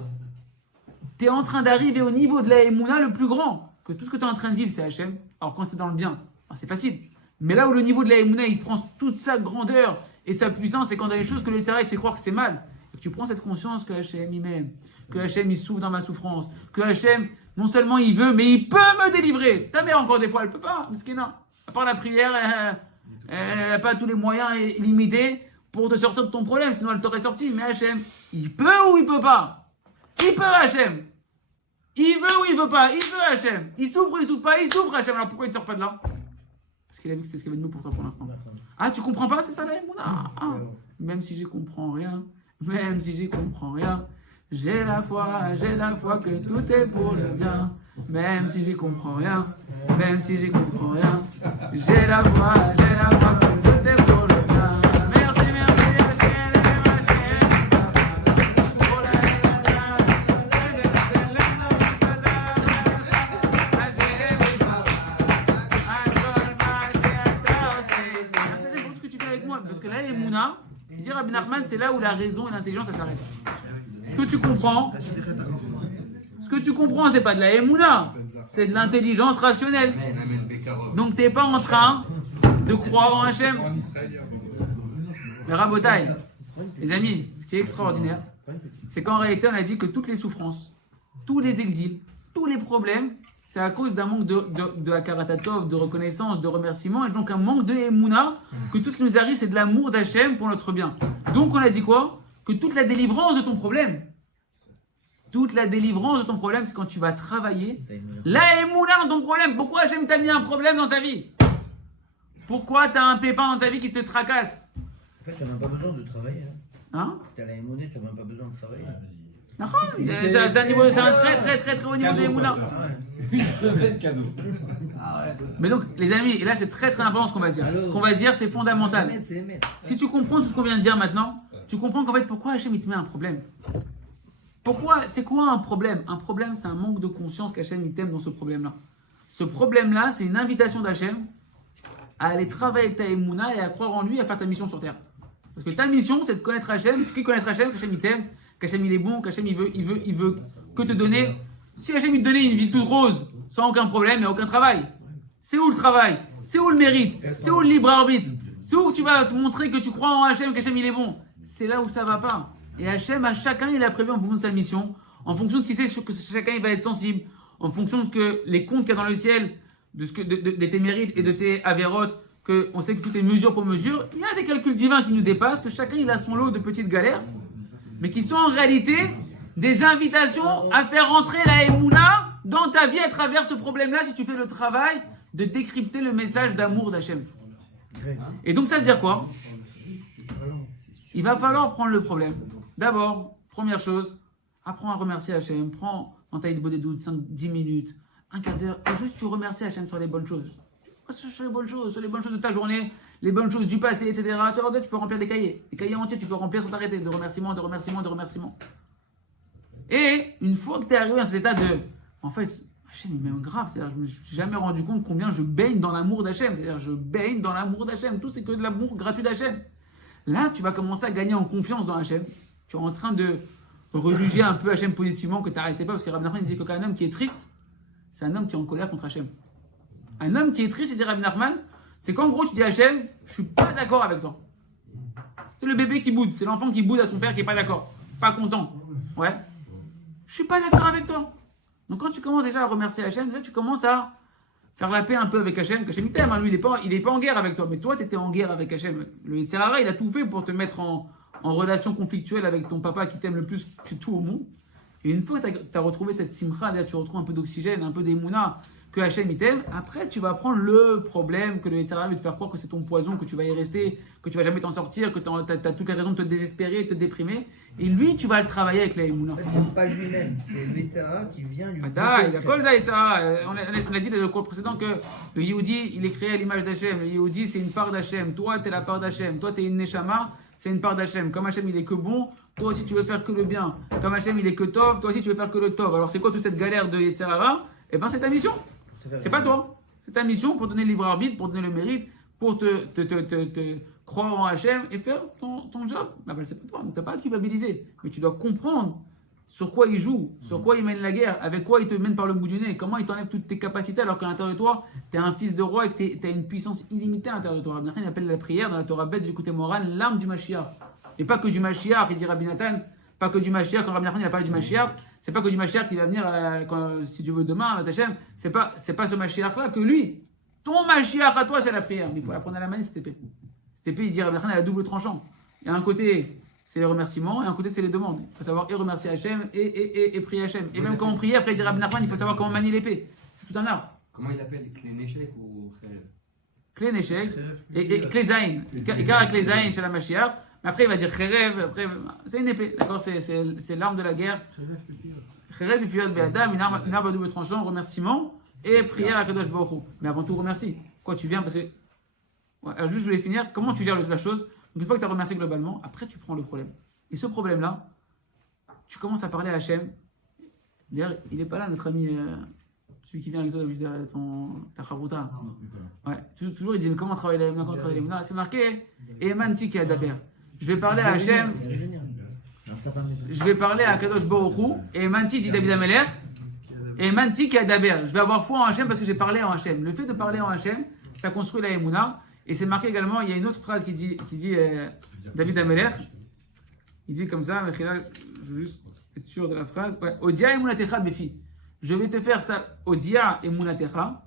tu es en train d'arriver au niveau de la Emouna le plus grand. Que tout ce que tu es en train de vivre, c'est Hachem. Alors quand c'est dans le bien, c'est facile. Mais là où le niveau de la Emouna, il prend toute sa grandeur et sa puissance, c'est quand il y a des choses que le Tzara fait croire que c'est mal. Et que tu prends cette conscience que Hachem il m'aime, que Hachem il souffre dans ma souffrance, que Hachem, non seulement il veut, mais il peut me délivrer. Ta mère encore des fois, elle peut pas, Miskina. À part la prière, elle n'a pas tous les moyens limités pour te sortir de ton problème, sinon elle t'aurait sorti. Mais Hachem, il peut ou il peut pas? Il peut Hachem. Il veut ou il veut pas? Il veut Hachem. Il souffre ou il souffre pas? Il souffre Hachem. Alors pourquoi il ne sort pas de là? Parce qu'il a vu que c'est ce qu'il y avait de nous pour toi pour l'instant. Ah, tu comprends pas? C'est ça la Emouna? Même si je comprends rien, même si j'y comprends rien, j'ai la foi que tout est pour le bien. Même si j'y comprends rien, même si j'y comprends rien, j'ai la foi que tout est pour le bien. Merci, pour ce que tu fais avec moi, parce que là, les Mouna, dit Rabbi Nachman, c'est là où la raison et l'intelligence, ça s'arrête. Ce que tu comprends, c'est pas de la Emouna, c'est de l'intelligence rationnelle. Donc t'es pas en train de croire en Hachem. Mais Rabotai, les amis, ce qui est extraordinaire, c'est qu'en réalité, on a dit que toutes les souffrances, tous les exils, tous les problèmes, c'est à cause d'un manque de Hakaratatov, de reconnaissance, de remerciement, et donc un manque de Emouna, que tout ce qui nous arrive, c'est de l'amour d'Hachem pour notre bien. Donc on a dit quoi? Que toute la délivrance de ton problème, c'est quand tu vas travailler la Emouna dans ton problème. Pourquoi Hachem t'a mis un problème dans ta vie? Pourquoi tu as un pépin dans ta vie qui te tracasse? En fait, tu n'as même pas besoin de travailler. Hein? Si tu as la Emouna, tu n'as même pas besoin de travailler. C'est un très haut niveau de Emouna. Une semaine cadeau. Mais donc, les amis, et là c'est très important ce qu'on va dire. Ce qu'on va dire, c'est fondamental. Si tu comprends tout ce qu'on vient de dire maintenant, tu comprends qu'en fait, pourquoi Hachem il te met un problème? C'est quoi un problème? Un problème, c'est un manque de conscience qu'Hachem il t'aime dans ce problème-là. Ce problème-là, c'est une invitation d'Hachem à aller travailler avec ta Emouna et à croire en lui et à faire ta mission sur terre. Parce que ta mission, c'est de connaître Hachem. C'est qui connaître Hachem? Qu'Hachem il t'aime, qu'Hachem il est bon, qu'Hachem il veut que te donner. Si Hachem il te donnait une vie toute rose, sans aucun problème, il n'y a aucun travail. C'est où le travail? C'est où le mérite? C'est où le libre arbitre? C'est où tu vas te montrer que tu crois en Hachem, qu'Hachem il est bon? C'est là où ça va pas. Et Hachem, à chacun, il a prévu en fonction de sa mission, en fonction de ce qu'il sait que chacun il va être sensible, en fonction de que les comptes qu'il y a dans le ciel, de tes mérites et de tes avérotes, qu'on sait que tout est mesure pour mesure. Il y a des calculs divins qui nous dépassent, que chacun il a son lot de petites galères, mais qui sont en réalité des invitations à faire rentrer la Emouna dans ta vie à travers ce problème-là, si tu fais le travail de décrypter le message d'amour d'Hachem. Et donc ça veut dire quoi? Il va falloir prendre le problème. D'abord, première chose, apprends à remercier Hachem. Prends dans ta idée de doute 5-10 minutes, un quart d'heure, et juste tu remercies Hachem sur les bonnes choses. Sur les bonnes choses de ta journée, les bonnes choses du passé, etc. Tu peux remplir des cahiers entiers, tu peux remplir sans t'arrêter, de remerciements. Et une fois que tu es arrivé à cet état de, en fait, Hachem il m'aime grave, c'est-à-dire je me suis jamais rendu compte combien je baigne dans l'amour d'Hachem, c'est-à-dire je baigne dans l'amour d'Hachem, tout c'est que de l'amour gratuit d'Hachem. Là, tu vas commencer à gagner en confiance dans Hachem. Tu es en train de rejuger un peu Hachem positivement, que tu n'arrêtais pas, parce que Rabbi Nachman disait qu'un homme qui est triste, c'est un homme qui est en colère contre Hachem. Un homme qui est triste, il dit Rabbi Nachman, c'est qu'en gros tu dis à Hachem, je suis pas d'accord avec toi. C'est le bébé qui boude, c'est l'enfant qui boude à son père qui est pas d'accord, pas content. Ouais. Je suis pas d'accord avec toi. Donc quand tu commences déjà à remercier Hachem, déjà tu commences à faire la paix un peu avec Hachem. Hachem il t'aime, hein, lui il est pas en guerre avec toi, mais toi tu étais en guerre avec Hachem. Le Yetzer Hara, il a tout fait pour te mettre en relation conflictuelle avec ton papa qui t'aime le plus que tout au monde. Et une fois que tu as retrouvé cette simcha, là, tu retrouves un peu d'oxygène, un peu d'émouna, que Hachem il t'aime, après tu vas prendre le problème que le Yetzer Hara veut te faire croire que c'est ton poison, que tu vas y rester, que tu vas jamais t'en sortir, que tu as toutes les raisons de te désespérer, de te déprimer. Et lui, tu vas le travailler avec la émouna. En fait, c'est pas lui-même, c'est le Yetzer Hara qui vient lui. Il a quoi le Yetzer Hara? On a dit dans le cours précédent que le Yehudi, il est créé à l'image d'Hachem. Le Yehudi, c'est une part d'Hachem. Toi, tu es la part d'Hachem. Toi, tu es une Neshama, c'est une part d'Hachem. Comme Hachem, il est que bon, toi aussi, tu veux faire que le bien. Comme Hachem, il est que tov, toi aussi, tu veux faire que le tov. Alors, c'est quoi toute cette galère de Yetzer Hara? Eh bien, c'est ta mission. C'est pas toi. C'est ta mission pour donner le libre arbitre, pour donner le mérite, pour te croire en Hachem et faire ton job. C'est pas toi. Donc, tu n'as pas à culpabiliser. Mais tu dois comprendre sur quoi il joue, sur quoi il mène la guerre, avec quoi il te mène par le bout du nez, comment il t'enlève toutes tes capacités alors qu'à l'intérieur de toi, tu es un fils de roi et que tu as une puissance illimitée à l'intérieur de toi. Rabbi Nathan, il appelle la prière dans la Torah bête du côté moral l'arme du Mashiach. Et pas que du Mashiach, il dit Rabbi Nathan, pas que du Mashiach, quand Rabbi Nathan il a parlé du Mashiach, c'est pas que du Mashiach qui va venir, si Dieu veut, demain, Hachem, c'est pas ce Mashiach-là que lui. Ton Mashiach à toi, c'est la prière. Mais il faut la prendre à la main, cette épée. Cette épée, il dit Rabbi Nathan, elle a double tranchant. Il y a un côté, c'est les remerciements, et un côté, c'est les demandes. Il faut savoir et remercier Hachem et prier Hachem. Et même quand on prie, après, il dit Rabbi Nathan, il faut savoir comment manier l'épée. C'est tout un art. Comment il appelle Clé Neshek ou Clé Neshek et Clé Zayin. Car Clé Zayin chez la Mashiach. Mais après, il va dire Kherev, après, c'est une épée, d'accord, c'est l'arme de la guerre. Kherev, il fait Be'adam, une arme à double tranchant, remerciement et prière à Kadosh Baruch Hu. Mais avant tout, remercie. Quoi, tu viens parce que. Ouais, alors juste, je voulais finir. Comment tu gères la chose? Donc, une fois que tu as remercié globalement, après, tu prends le problème. Et ce problème-là, tu commences à parler à Hachem. D'ailleurs, il n'est pas là, notre ami, celui qui vient avec toi, ta chavruta. Ouais, toujours, il dit mais comment travailler les mounas? C'est marqué, Emanti qui a daber. Je vais parler à Hachem, je vais parler à Kadosh Baruch Hu, et Emanti dit David Ameler, et Emanti qui a daber. Je vais avoir foi en Hachem parce que j'ai parlé en Hachem. Le fait de parler en Hachem, ça construit la Emouna. Et c'est marqué également, il y a une autre phrase qui dit David Ameler, il dit comme ça, mais je veux juste être sûr de la phrase. Ouais. Odia emunatecha befi. Je vais te faire ça, Odia emunatecha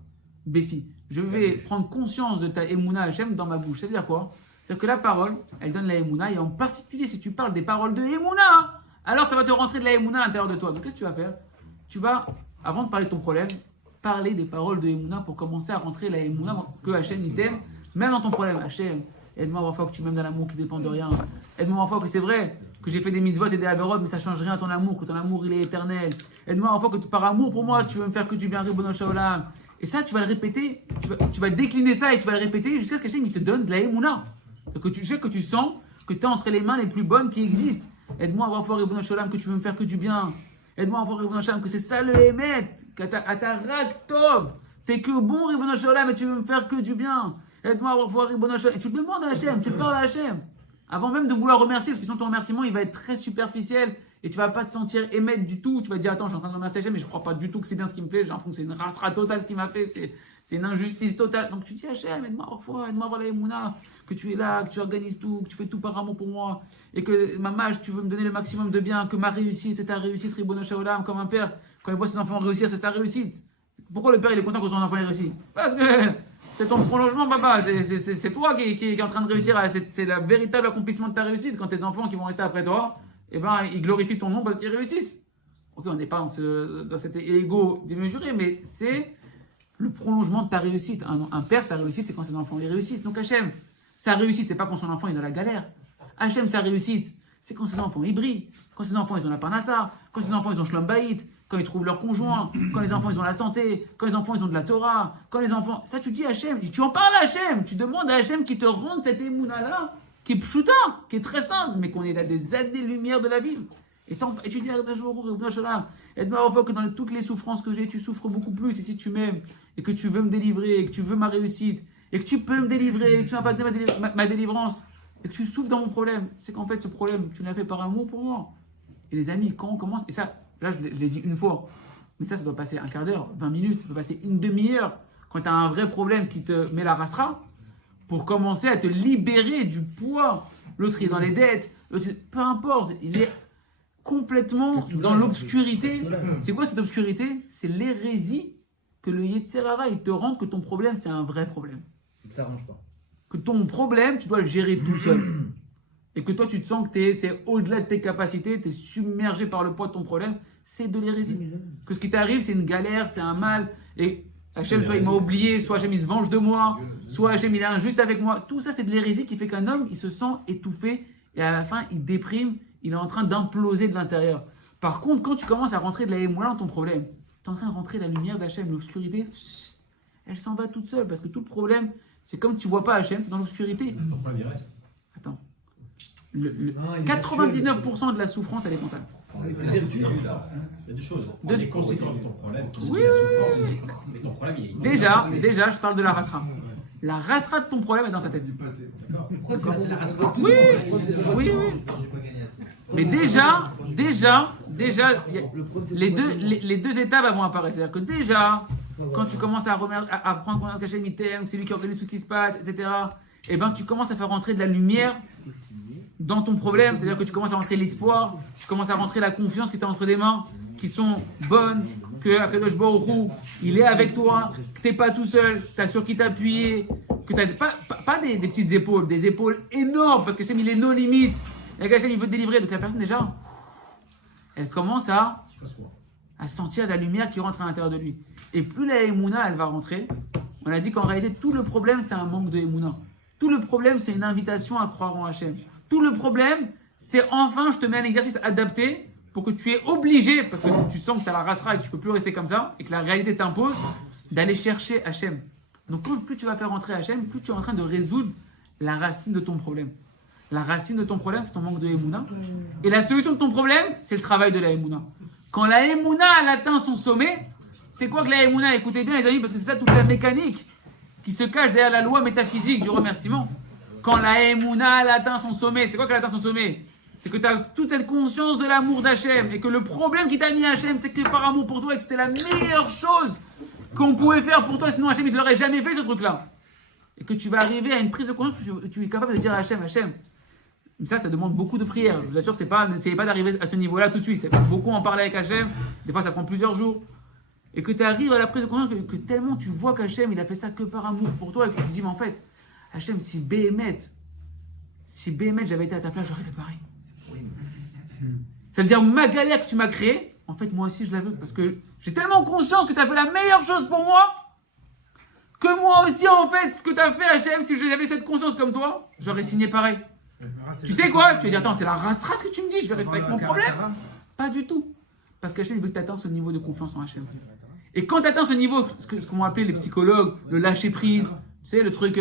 befi. Je vais prendre conscience de ta emuna Hachem dans ma bouche. Ça veut dire quoi? C'est-à-dire que la parole, elle donne la emuna, et en particulier si tu parles des paroles de emuna, alors ça va te rentrer de la emuna à l'intérieur de toi. Donc qu'est-ce que tu vas faire? Tu vas, avant de parler de ton problème, parler des paroles de emuna pour commencer à rentrer la emuna que Hachem il t'aime. Même dans ton problème, Hachem, aide-moi à voir que tu m'aimes dans l'amour qui dépend de rien. Aide-moi à voir que c'est vrai que j'ai fait des mitzvot et des averot, mais ça ne change rien à ton amour, que ton amour il est éternel. Aide-moi à voir que par amour pour moi, tu veux me faire que du bien, Ribono Shaolam. Et ça, tu vas le répéter, tu vas décliner ça et tu vas le répéter jusqu'à ce qu'Hachem il te donne de la émouna. Que tu sais, que tu sens que tu es entre les mains les plus bonnes qui existent. Aide-moi à voir Ribono Shaolam que tu veux me faire que du bien. Aide-moi à voir Ribono Shaolam que c'est ça le émet, qu'à ta rak tov. T'es que bon Ribono Shaolam et tu veux me faire que du bien. Aide-moi à voir Ribono Shaolam. Et tu le demandes à Hachem, tu le parles à Hachem. Avant même de vouloir remercier, parce que sinon ton remerciement il va être très superficiel et tu vas pas te sentir émettre du tout. Tu vas te dire attends, je suis en train de remercier Hachem mais je crois pas du tout que c'est bien ce qu'il me fait. J'ai l'impression que c'est une rasera totale ce qu'il m'a fait, c'est une injustice totale. Donc tu dis Hachem, aide-moi à voir, aide-moi à voir la Emouna, que tu es là, que tu organises tout, que tu fais tout par amour pour moi et que ma mâche, tu veux me donner le maximum de bien, que ma réussite c'est ta réussite, Ribono Shaolam, comme un père quand il voit ses enfants réussir, c'est sa réussite. Pourquoi le père il est content que son enfant ait réussi? Parce que c'est ton prolongement, papa. C'est toi qui est en train de réussir. C'est le véritable accomplissement de ta réussite. Quand tes enfants qui vont rester après toi, eh ben, ils glorifient ton nom parce qu'ils réussissent. Ok, on n'est pas dans cet égo démesuré, mais c'est le prolongement de ta réussite. Un père, sa réussite, c'est quand ses enfants ils réussissent. Donc Hachem, sa réussite, c'est pas quand son enfant est dans la galère. Hachem, sa réussite, c'est quand ses enfants ils brillent, quand ses enfants ils ont la parnassa, quand ses enfants ils ont Shlom Bayit, quand ils trouvent leur conjoint, quand les enfants ils ont la santé, quand les enfants ils ont de la Torah, quand les enfants... Ça tu dis à Hachem, tu en parles à Hachem, tu demandes à Hachem qui te rende cette émouna-là, qui est pshuta, qui est très simple, mais qu'on est à des années-lumière de la vie. Et tu dis, aide-moi que dans toutes les souffrances que j'ai, tu souffres beaucoup plus. Et si tu m'aimes, et que tu veux me délivrer, et que tu veux ma réussite, et que tu peux me délivrer, et que tu n'as pas donné ma délivrance, et que tu souffres dans mon problème, c'est qu'en fait, ce problème, tu l'as fait par amour pour moi. Et les amis, quand on commence, et ça, là, je l'ai dit une fois, mais ça doit passer un quart d'heure, 20 minutes, ça peut passer une demi-heure, quand tu as un vrai problème qui te met la rasera, pour commencer à te libérer du poids. L'autre, il est dans les dettes, peu importe, il est complètement dans l'obscurité. C'est quoi cette obscurité? C'est l'hérésie que le Yetzer Hara, il te rend que ton problème, c'est un vrai problème. C'est que ça arrange pas. Que ton problème, tu dois le gérer tout seul. Et que toi, tu te sens que c'est au-delà de tes capacités, tu es submergé par le poids de ton problème, c'est de l'hérésie. Que ce qui t'arrive, c'est une galère, c'est un mal. Et Hachem, soit il m'a oublié, soit Hachem, il se venge de moi, soit Hachem, il est injuste avec moi. Tout ça, c'est de l'hérésie qui fait qu'un homme, il se sent étouffé et à la fin, il déprime, il est en train d'imploser de l'intérieur. Par contre, quand tu commences à rentrer de la émoula dans ton problème, tu es en train de rentrer la lumière d'Hachem, l'obscurité, elle s'en va toute seule parce que tout le problème, c'est comme tu vois pas Hachem, tu es dans l'obscurité. Ton problème, il reste. Attends. 99% de la souffrance, elle est mentale. Il y a deux choses. Les conséquences de ton problème, Oui, mais ton problème, il est Déjà, je parle de la rasra. La rasra de ton problème est dans ta tête. Pourquoi c'est la race? Oui. Mais déjà, les deux étapes vont apparaître. C'est-à-dire que déjà, quand tu commences à prendre conscience qu'Hachem il t'aime, que c'est lui qui organise tout ce qui se passe, etc., et ben tu commences à faire rentrer de la lumière dans ton problème. C'est-à-dire que tu commences à rentrer l'espoir, tu commences à rentrer la confiance que tu as entre des mains, qui sont bonnes, que Akadosh Baruch Hu, il est avec toi, que tu n'es pas tout seul, tu as sur qui t'appuyer, que tu n'as pas des petites épaules, des épaules énormes, parce que Hachem il est nos limites, et Hachem il veut te délivrer. Donc la personne déjà, elle commence à sentir la lumière qui rentre à l'intérieur de lui. Et plus la Emouna, elle va rentrer, on a dit qu'en réalité, tout le problème, c'est un manque de Emouna. Tout le problème, c'est une invitation à croire en Hachem. Tout le problème, c'est enfin, je te mets un exercice adapté pour que tu es obligé, parce que tu sens que tu as la rasra et que tu ne peux plus rester comme ça, et que la réalité t'impose, d'aller chercher Hachem. Donc, plus tu vas faire rentrer Hachem, plus tu es en train de résoudre la racine de ton problème. La racine de ton problème, c'est ton manque de Emouna. Et la solution de ton problème, c'est le travail de la Emouna. Quand la Emouna, elle atteint son sommet, c'est quoi que la Emouna? Écoutez bien, les amis, parce que c'est ça toute la mécanique qui se cache derrière la loi métaphysique du remerciement. Quand la Emouna, elle atteint son sommet, c'est quoi qu'elle atteint son sommet? C'est que tu as toute cette conscience de l'amour d'Hachem, et que le problème qui t'a mis Hachem, c'est que par amour pour toi, et que c'était la meilleure chose qu'on pouvait faire pour toi, sinon Hachem, il ne l'aurait jamais fait, ce truc-là. Et que tu vas arriver à une prise de conscience où tu es capable de dire à Hachem, mais ça demande beaucoup de prières. Je vous assure, n'essayez pas d'arriver à ce niveau-là tout de suite. C'est beaucoup en parler avec Hachem, des fois ça prend plusieurs jours. Et que tu arrives à la prise de conscience que tellement tu vois qu'Hachem, il a fait ça que par amour pour toi, et que tu te dis, mais en fait, Hachem, si Béhémet, j'avais été à ta place, j'aurais fait pareil. Ça veut dire, ma galère que tu m'as créée, en fait, moi aussi, je la veux. Parce que j'ai tellement conscience que tu as fait la meilleure chose pour moi, que moi aussi, en fait, ce que tu as fait, Hachem, si j'avais cette conscience comme toi, j'aurais signé pareil. Tu sais quoi? Tu vas dire, attends, c'est la rastra ce que tu me dis, je vais rester avec mon problème. Pas du tout. Parce qu'Hachem, il veut que tu atteignes ce niveau de confiance en Hachem. Et quand tu atteins ce niveau, ce qu'on appelé les psychologues, le lâcher prise, tu sais, le truc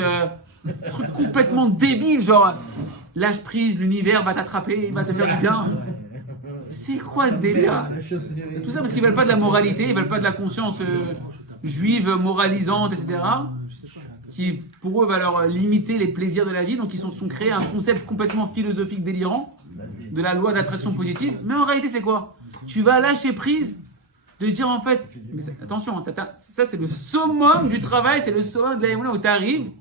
complètement débile, genre lâche prise, l'univers va t'attraper, il va te faire du bien. C'est quoi ce délire? Tout ça parce qu'ils veulent pas de la moralité, ils veulent pas de la conscience juive moralisante, etc. Qui pour eux va leur limiter les plaisirs de la vie, donc ils sont créés un concept complètement philosophique délirant de la loi d'attraction positive. Mais en réalité, c'est quoi? Tu vas lâcher prise de dire en fait, mais attention, ça c'est le summum du travail, c'est le summum de la Emouna où tu arrives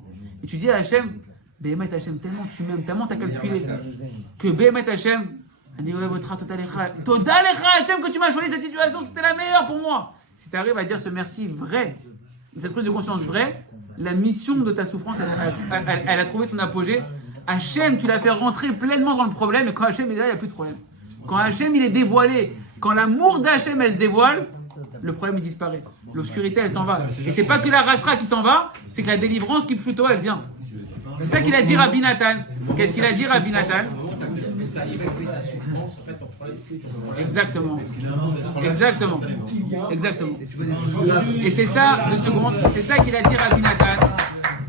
et tu dis à Hachem, Béhémet Hachem, tellement tu m'aimes, tellement tu as calculé que Béhémet Hachem, Toda Lecha Hachem, que tu m'as choisi cette situation, c'était la meilleure pour moi. Si tu arrives à dire ce merci vrai, cette prise de conscience vraie, la mission de ta souffrance, elle a trouvé son apogée. Hachem, tu l'as fait rentrer pleinement dans le problème, et quand Hachem est là, il n'y a plus de problème. Quand Hachem il est dévoilé, quand l'amour d'Hachem elle se dévoile, le problème il disparaît. L'obscurité elle s'en va. Et c'est pas que la rastra qui s'en va, c'est que la délivrance qui pshuto elle vient. C'est ça qu'il a dit Rabbi Nathan. Qu'est-ce qu'il a dit Rabbi Nathan? Exactement. Et c'est ça, c'est ça qu'il a dit Rabbi Nathan.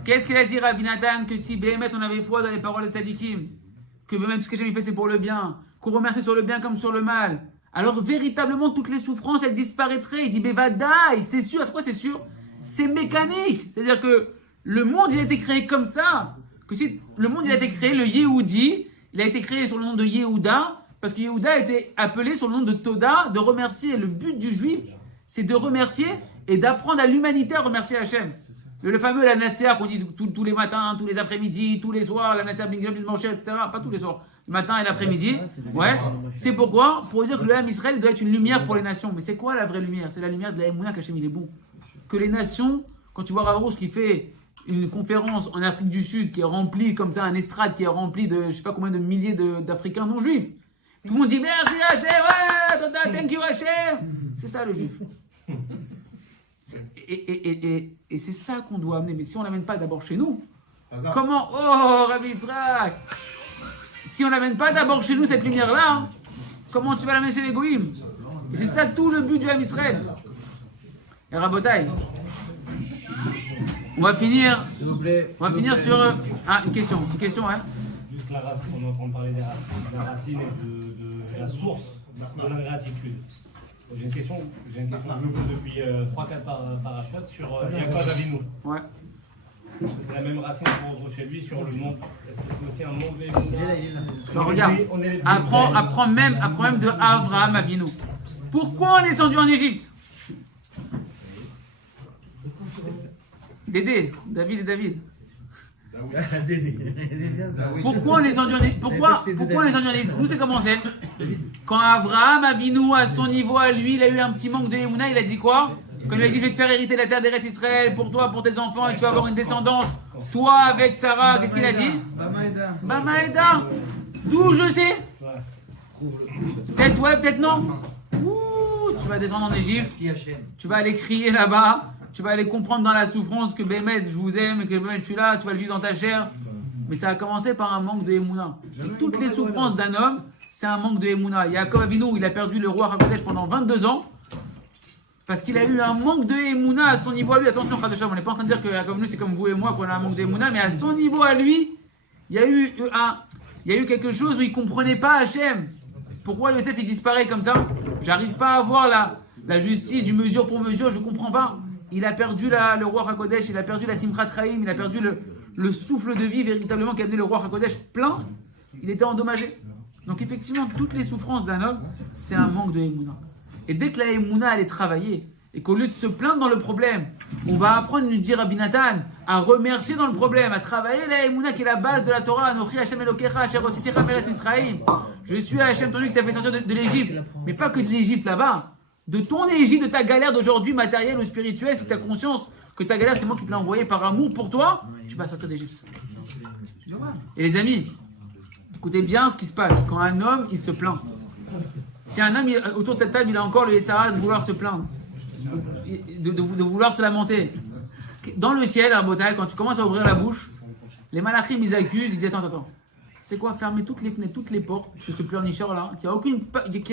Qu'est-ce qu'il a dit Rabbi Nathan? Que si Béhémet on avait foi dans les paroles de Tzadikim, que même ce que Hachem fait c'est pour le bien, qu'on remercie sur le bien comme sur le mal, alors véritablement toutes les souffrances elles disparaîtraient. Il dit Bevadaï, c'est sûr. C'est quoi c'est sûr? C'est mécanique. C'est-à-dire que le monde il a été créé comme ça. Que si le monde il a été créé, le Yehudi, il a été créé sur le nom de Yehuda, parce que Yehuda a été appelé sur le nom de Toda, de remercier. Le but du juif, c'est de remercier et d'apprendre à l'humanité à remercier Hachem. Le fameux la Natsea qu'on dit tous les matins, tous les après-midi, tous les soirs, la Natsea Bingam Bismanché, etc. Pas tous les soirs, le matin et l'après-midi. Ouais. C'est pourquoi? Pour dire que le Ham Israël doit être une lumière pour les nations. Mais c'est quoi la vraie lumière? C'est la lumière de la Emouna qu'Hachem il est bon. Que les nations, quand tu vois Rav Rouge qui fait une conférence en Afrique du Sud qui est remplie comme ça, un estrade qui est rempli de je sais pas combien de milliers d'Africains non juifs. Tout le monde dit merci Hachem, ouais, thank you Hachem. C'est ça le juif. Et c'est ça qu'on doit amener. Mais si on l'amène pas d'abord chez nous, comment? Oh, Rabbi Yitzhak, si on l'amène pas d'abord chez nous cette lumière-là, comment tu vas l'amener chez les goïms? Et c'est ça tout le but du Ham Israël. Et Rabotai, on va finir. S'il vous plaît. On va finir sur une question, hein. Juste la racine, on est en train de parler des racines, de la racine et de la source de l'ingratitude. J'ai une question que je me pose depuis 3-4 parachutes sur Yaakov Avinu. Ouais. C'est la même racine qu'on retrouve chez lui sur le monde. Est-ce que c'est aussi un monde des Alors, regarde, apprends même de Abraham Avinu. Pourquoi on est descendu en Égypte? Dédé, David et David. Pourquoi on est descendu en Égypte? Pourquoi on est descendu en Égypte? Où c'est commencé? Quand Abraham Avinu, à son niveau à lui, il a eu un petit manque de Emouna, il a dit quoi? Quand il a dit je vais te faire hériter la terre d'Eretz Israël pour toi, pour tes enfants, et tu vas avoir une descendance, toi avec Sarah, qu'est-ce qu'il a dit? Bamaïda. D'où je sais? Peut-être ouais, peut-être non. Ouh, tu vas descendre en Égypte, tu vas aller crier là-bas, tu vas aller comprendre dans la souffrance que Bémet, je vous aime, et que Bémet, tu es là, tu vas le vivre dans ta chair. Mais ça a commencé par un manque de Emouna. Et toutes les souffrances d'un homme, c'est un manque de Emouna. Yaakov Avinu, il a perdu le roi HaKodesh pendant 22 ans. Parce qu'il a eu un manque de Emouna à son niveau à lui. Attention, Khadesham, on n'est pas en train de dire que Yaakov Avinu c'est comme vous et moi qu'on a un manque de Emouna, mais à son niveau à lui, il y a eu quelque chose où il ne comprenait pas Hachem. Pourquoi Yosef il disparaît comme ça? J'arrive pas à voir la justice du mesure pour mesure, je comprends pas. Il a perdu le roi HaKodesh, il a perdu la Simchat Chaim, il a perdu le souffle de vie véritablement qui a amené le roi HaKodesh plein. Il était endommagé. Donc effectivement, toutes les souffrances d'un homme, c'est un manque de Emouna. Et dès que la Emouna, elle est travaillée, et qu'au lieu de se plaindre dans le problème, on va apprendre, nous dire Rabbi Nathan, à remercier dans le problème, à travailler la Emouna qui est la base de la Torah, Anochi Hashem Elokecha, Asher Hotziticha Meretz Misraïm. Je suis Hashem, ton Dieu qui t'a fait sortir de l'Égypte. Mais pas que de l'Égypte là-bas. De ton Égypte, de ta galère d'aujourd'hui, matérielle ou spirituelle, si tu as conscience que ta galère, c'est moi qui te l'ai envoyée par amour pour toi, tu vas sortir d'Égypte. Et les amis, écoutez bien ce qui se passe. Quand un homme, il se plaint. Si un homme, autour de cette table, il a encore le Yetzara de vouloir se plaindre, de vouloir se lamenter. Dans le ciel, à Botaï, quand tu commences à ouvrir la bouche, les malachim, ils accusent, ils disent attends. C'est quoi? Fermer toutes les fenêtres, toutes les portes de ce pleurnicheur-là, qu'il n'y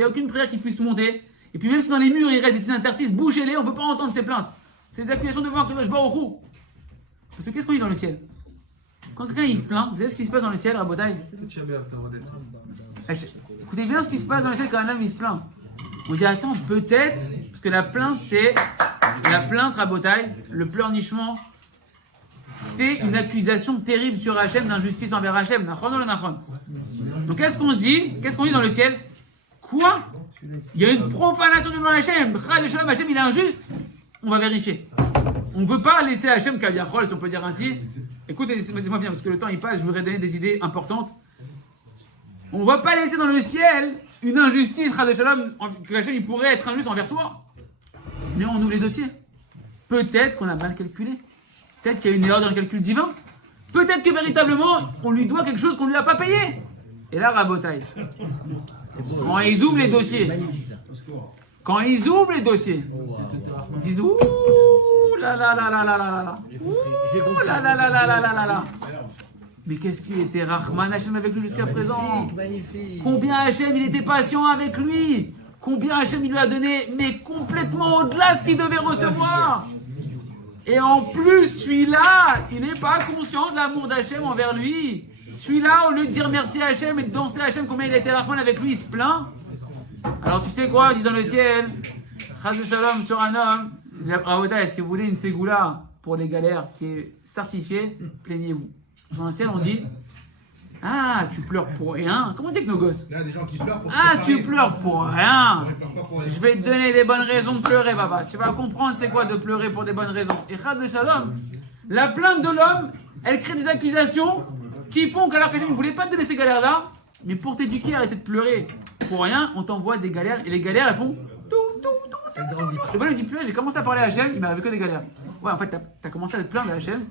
a aucune prière qui puisse monter. Et puis même si dans les murs, il reste des petits interstices, bougez-les, on ne peut pas entendre ces plaintes. C'est des accusations devant que je bats au roux. Parce que qu'est-ce qu'on dit dans le ciel? Quand quelqu'un il se plaint, vous savez ce qui se passe dans le ciel, à Botaï? Écoutez bien ce qui se passe dans le ciel quand un homme il se plaint. On dit attends, peut-être, parce que la plainte c'est, la plainte à Botaï, le pleurnichement, c'est une accusation terrible sur Hachem, d'injustice envers Hachem. Donc qu'est-ce qu'on se dit? Qu'est-ce qu'on dit dans le ciel? Quoi? Il y a une profanation devant Hachem. Hachem il est injuste. On va vérifier. On ne veut pas laisser Hachem Kaviachol, si on peut dire ainsi. Écoutez, laissez-moi bien, parce que le temps il passe, je voudrais donner des idées importantes. On ne va pas laisser dans le ciel une injustice, que Hachem il pourrait être injuste envers toi. Mais on ouvre les dossiers. Peut-être qu'on a mal calculé. Peut-être qu'il y a une erreur dans le calcul divin. Peut-être que véritablement, on lui doit quelque chose qu'on ne lui a pas payé. Et là, Rabotaï. Quand ils ouvrent les dossiers, ils disent ouh là là là là là là là, ouh là là là là là là là là. Mais qu'est-ce qu'il était Rahman Hachem avec lui jusqu'à présent? Magnifique. Combien Hachem il était patient avec lui? Combien Hachem il lui a donné, mais complètement au-delà de ce qu'il devait recevoir? Et en plus, celui-là, il n'est pas conscient de l'amour d'Hachem envers lui. Celui-là, au lieu de dire merci à Hachem et de danser à Hachem combien il a été rachman avec lui, il se plaint. Alors tu sais quoi, ils disent dans le ciel, Chaz Shalom sur un homme, si vous voulez une ségoula pour les galères qui est certifiée, plaignez-vous. Dans le ciel, on dit, ah, tu pleures pour rien. Comment on dit que nos gosses? Il y a des gens qui pleurent pour se Ah, préparer. tu pleures pour rien. Ils pleurent pas pour rien. Je vais te donner des bonnes raisons de pleurer, papa. Tu vas comprendre c'est quoi de pleurer pour des bonnes raisons. Et Chaz Shalom, la plainte de l'homme, elle crée des accusations qui font qu'alors que je ne voulais pas te donner ces galères-là, mais pour t'éduquer, arrêter de pleurer pour rien, on t'envoie des galères, et les galères, elles font Elles grandissent. Le bonhomme dit plus, j'ai commencé à parler à Hachem, il m'est arrivé que des galères. Ouais, en fait, t'as commencé à te plaindre à Hachem,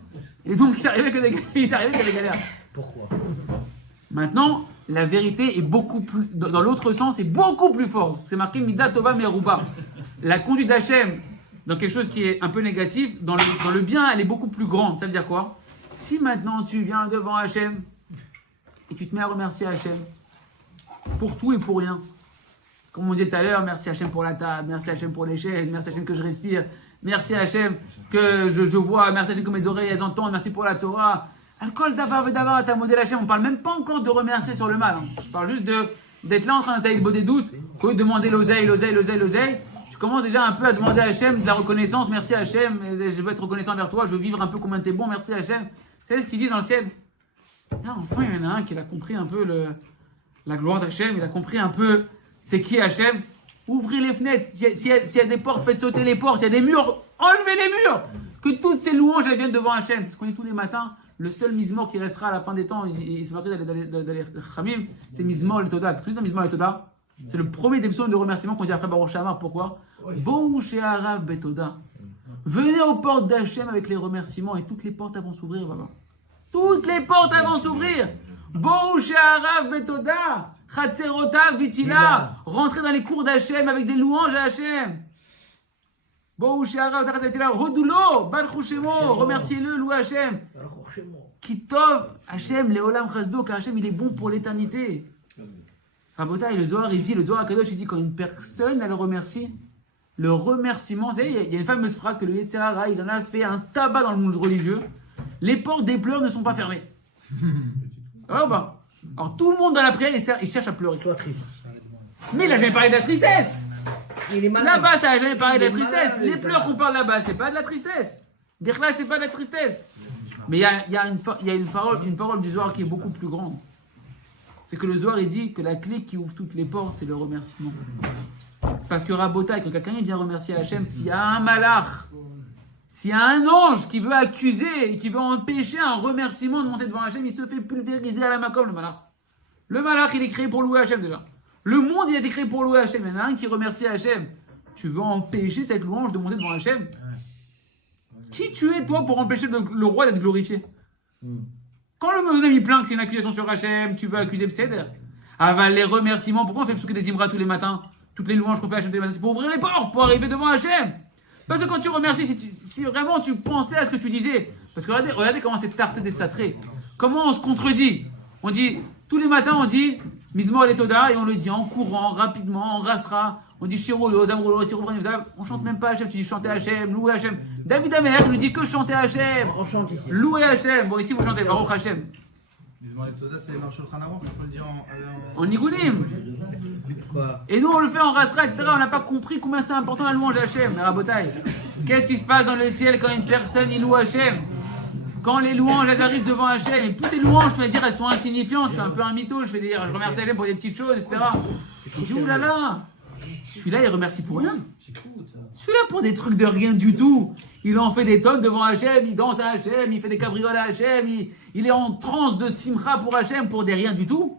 et donc il t'est arrivé que des galères. Pourquoi? Maintenant, la vérité est beaucoup plus, dans l'autre sens, est beaucoup plus forte. C'est marqué Mida Tova Meruba. La conduite d'Hachem, dans quelque chose qui est un peu négatif, dans le bien, elle est beaucoup plus grande. Ça veut dire quoi? Si maintenant tu viens devant Hachem, et tu te mets à remercier Hachem, pour tout et pour rien. Comme on disait tout à l'heure, merci Hachem pour la table, merci Hachem pour les chaises, merci Hachem que je respire, merci Hachem que je vois, merci Hachem que mes oreilles elles entendent, merci pour la Torah. Alcool d'abord, t'as modèle Hachem, on parle même pas encore de remercier sur le mal. Hein. Je parle juste d'être là en train d'attaquer le beau des doutes, qu'au lieu de demander l'oseille, tu commences déjà un peu à demander à Hachem de la reconnaissance, merci Hachem, je veux être reconnaissant vers toi, je veux vivre un peu combien t'es bon, merci Hachem. Vous savez ce qu'ils disent dans le ciel? Ah, enfin, il y en a un qui a compris un peu la gloire d'Hachem, il a compris un peu c'est qui Hachem. Ouvrez les fenêtres, s'il y a des portes, faites sauter les portes, s'il y a des murs, enlevez les murs. Que toutes ces louanges elles viennent devant Hachem. C'est ce qu'on dit tous les matins. Le seul mizmor qui restera à la fin des temps, il se marque dans les Chamim, c'est Mizmor el Toda. Qu'est-ce que c'est Mizmor el Toda? C'est le premier des psaumes de remerciement qu'on dit après Baruch Shamar. Pourquoi? Bon She'arav Betoda. Venez aux portes d'Hachem avec les remerciements et toutes les portes vont s'ouvrir, papa. Toutes les portes vont s'ouvrir. Bon She'arav Betoda. Chatzerotav Vitila. Rentrez dans les cours d'Hachem avec des louanges à Hachem. Bon She'arav Vitila. Rodulo. Baruch Shemo. Remerciez-le, louez Hachem. Kitov Hachem, Leolam Chasdo, car Hachem il est bon pour l'éternité. Rabotai, le Zohar, il dit, le Zohar Akadosh, il dit quand une personne, elle remercie, le remerciement, vous savez, il y a une fameuse phrase que le Yetzer Hara, il en a fait un tabac dans le monde religieux. Les portes des pleurs ne sont pas fermées. Alors, bah, alors tout le monde dans la prière, il cherche à pleurer. Sois triste. Mais il n'a jamais parlé de la tristesse. Il est malade. Là-bas, ça n'a jamais parlé de la Il est tristesse. malade, Les ça. pleurs qu'on parle là-bas, c'est pas de la tristesse. Birla, c'est pas de la tristesse. Mais il y a une parole du Zohar qui est beaucoup plus grande. C'est que le Zohar, il dit que la clé qui ouvre toutes les portes, c'est le remerciement. Parce que Rabotai, quand quelqu'un vient remercier Hachem, s'il y a un malach, s'il y a un ange qui veut accuser et qui veut empêcher un remerciement de monter devant Hachem, il se fait pulvériser à la makom, le malach. Le malach, il est créé pour louer Hachem déjà. Le monde, il a été créé pour louer Hachem. Il y en a un qui remercie Hachem. Tu veux empêcher cette louange de monter devant Hachem? Qui tu es, toi, pour empêcher le roi d'être glorifié? Quand le bonhomme il plaint que c'est une accusation sur Hachem, tu veux accuser Pseder. Aval les remerciements. Pourquoi on fait psuké des Imra tous les matins? Toutes les louanges qu'on fait à Hachem tous les matins, c'est pour ouvrir les portes, pour arriver devant Hachem. Parce que quand tu remercies, si vraiment tu pensais à ce que tu disais, parce que regardez comment c'est tarté des satrés. Comment on se contredit? On dit, tous les matins, on dit, Mizmor el Toda, et on le dit en courant, rapidement, en rasra. On dit Shirolo, Zamrolo, Sirobran, on chante même pas Hachem, tu dis chanter Hachem, louer Hachem. David Amer nous dit que chanter Hachem, On chante ici. louer Hachem. Bon, ici vous chantez Baruch Hachem. Mizmor el Toda, c'est dans Shulchan Aruch, il faut le dire En Nigunim. Quoi? Et nous on le fait en rasra, etc. On n'a pas compris combien c'est important la louange d'Hachem, mais Rabotai. Qu'est-ce qui se passe dans le ciel quand une personne il loue Hachem? Quand les louanges elles arrivent devant Hachem, et toutes les louanges, tu vas dire, elles sont insignifiantes, je suis un peu un mytho, je remercie Hachem pour des petites choses, etc. Je dis, oulala, celui-là il remercie pour rien. Celui-là pour des trucs de rien du tout. Il en fait des tonnes devant Hachem, il danse à Hachem, il fait des cabrioles à Hachem, il est en transe de simcha pour Hachem pour des rien du tout.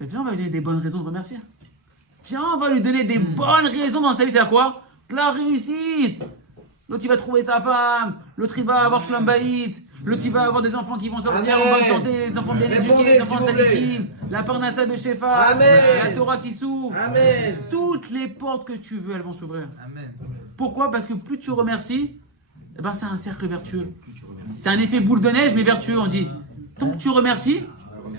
Mais viens, on va lui donner des bonnes raisons de remercier. Viens, on va lui donner des bonnes raisons dans sa vie, c'est à quoi? De la réussite. L'autre il va trouver sa femme, l'autre il va avoir Shlom Bayit, l'autre il va avoir des enfants qui vont sortir en bonne santé, des enfants bien éduqués, des enfants de Sadikim, la Parnassa de Shefa, Amen. la Torah qui s'ouvre. Amen. Toutes les portes que tu veux, elles vont s'ouvrir. Amen. Pourquoi? Parce que plus tu remercies, eh ben c'est un cercle vertueux. C'est un effet boule de neige mais vertueux, on dit. Tant que tu remercies,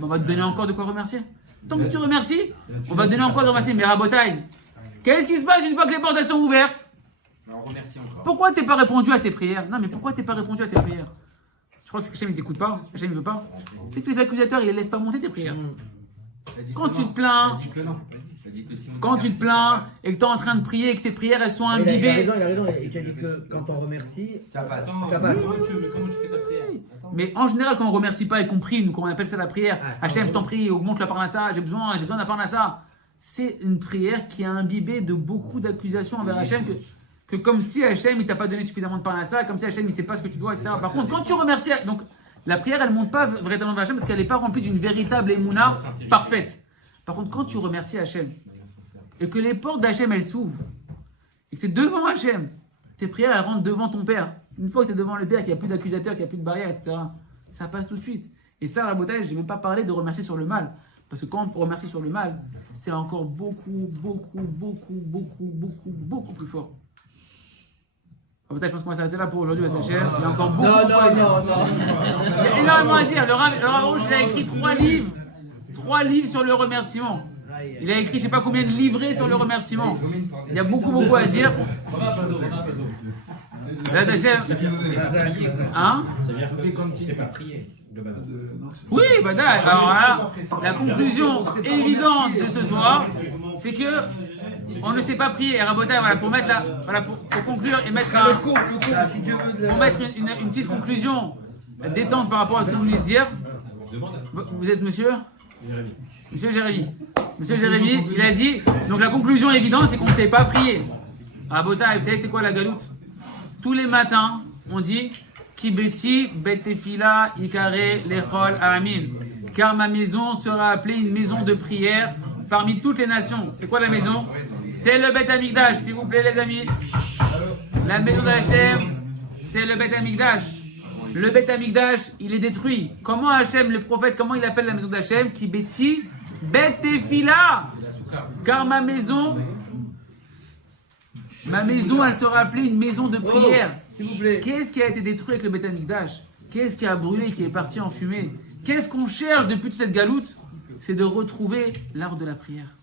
on va te donner encore de quoi remercier. Tant que tu remercies, on va te donner encore de remercier. Mais Rabotai, qu'est-ce qui se passe une fois que les portes elles sont ouvertes? On remercie encore. Pourquoi t'es pas répondu à tes prières? Non mais pourquoi t'es pas répondu à tes prières? je crois que Hachem il t'écoute pas, Hachem il veut pas, c'est que les accusateurs ils ne laissent pas monter tes prières. Quand tu te plains, quand tu te plains et que tu es en train de prier et que tes prières elles sont Il a imbibées. raison, et tu as dit que quand on remercie, Ça passe. ça passe. Comment tu fais ta prière? Mais en général, quand on remercie pas et qu'on prie, nous, quand on appelle ça la prière, Ah, ça, Hachem, je oui. t'en prie, augmente la parnassa, j'ai besoin de la parnassa. C'est une prière qui a imbibé de beaucoup d'accusations envers Hachem, que comme si Hachem, il t'a pas donné suffisamment de parnassa, comme si Hachem, il sait pas ce que tu dois, etc. Par contre, quand tu remercies, donc, la prière, elle monte pas véritablement vers Hachem parce qu'elle n'est pas remplie d'une véritable émouna parfaite. Par contre, quand tu remercies Hachem, et que les portes d'Hachem, elles s'ouvrent, et que tu es devant Hachem, tes prières, elles rentrent devant ton Père. Une fois que tu es devant le Père, qu'il n'y a plus d'accusateurs, qu'il n'y a plus de barrières, etc., ça passe tout de suite. Et ça, Rabotage, je n'ai même pas parlé de remercier sur le mal. Parce que quand on remercie sur le mal, c'est encore beaucoup plus fort. Rabotage, je pense qu'on va s'arrêter là pour aujourd'hui, Hachem. Il y a encore beaucoup à dire. Il y a énormément à dire. Le Rav Rouge, il a écrit 3 livres. 3 livres sur le remerciement. Il a écrit je ne sais pas combien de livrets sur le remerciement. Il y a beaucoup à dire. Là, hein? Ça veut dire que c'est pas prier. Oui, bah d'accord. Alors là, la conclusion évidente de ce soir, c'est que on ne sait pas prier. Et Rabotai, voilà, pour mettre pour conclure et mettre pour mettre une petite conclusion détente par rapport à ce que vous venez de dire. Vous êtes monsieur? Monsieur Jérémy. Monsieur Jérémy, il a dit, donc la conclusion évidente, c'est qu'on ne sait pas prier. Rabotai, vous savez c'est quoi la galoute? Tous les matins, on dit Kibeti betefila ikare lechol aramim. Car ma maison sera appelée une maison de prière parmi toutes les nations. C'est quoi la maison? C'est le Bet Amikdash, s'il vous plaît les amis. La maison d'Hachem, c'est le Bet Amikdash. Le Bet Amikdash, il est détruit. Comment Hachem, le prophète, comment il appelle la maison d'Hachem? Kibeti betefila. Car ma maison, elle sera appelée une maison de prière. S'il vous plaît. Qu'est-ce qui a été détruit avec le Beth Amikdash? Qu'est-ce qui a brûlé, qui est parti en fumée? Qu'est-ce qu'on cherche depuis toute cette galoute? C'est de retrouver l'art de la prière.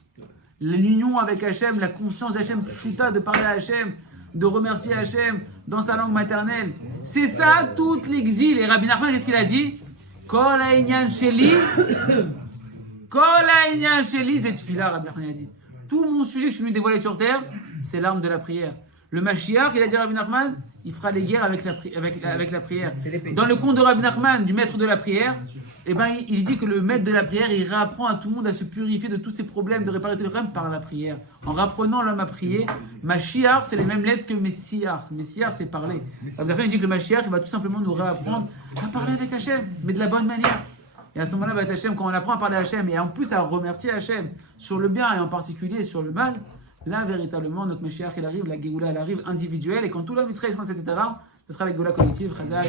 L'union avec Hachem, la conscience d'Hachem, Pshuta, de parler à Hachem, de remercier Hachem dans sa langue maternelle. C'est ça tout l'exil. Et Rabbi Nachman, qu'est-ce qu'il a dit? Kol ha'inyan sheli, zet tefila, Rabbi Nachman a dit. Tout mon sujet que je suis venu dévoiler sur terre, c'est l'arme de la prière. Le Mashiach, il a dit à Rabbi Nachman, il fera les guerres avec la prière. Dans le conte de Rabbi Nachman, du maître de la prière, eh ben, il dit que le maître de la prière, il réapprend à tout le monde à se purifier de tous ses problèmes, de réparer tous les problèmes par la prière. En rapprenant l'homme à prier, Mashiach, c'est les mêmes lettres que Messiah. Messiah, c'est parler. Rabbi Nachman, il dit que le Mashiach, il va tout simplement nous réapprendre à parler avec Hachem, mais de la bonne manière. Et à ce moment-là, Hachem, quand on apprend à parler à Hachem, et en plus à remercier Hachem sur le bien et en particulier sur le mal, là, véritablement, notre Mashiach, il arrive, la Géoula, elle arrive individuelle, et quand tout l'homme Israël sera dans cet état-là, ce sera la Géoula collective. Chazak.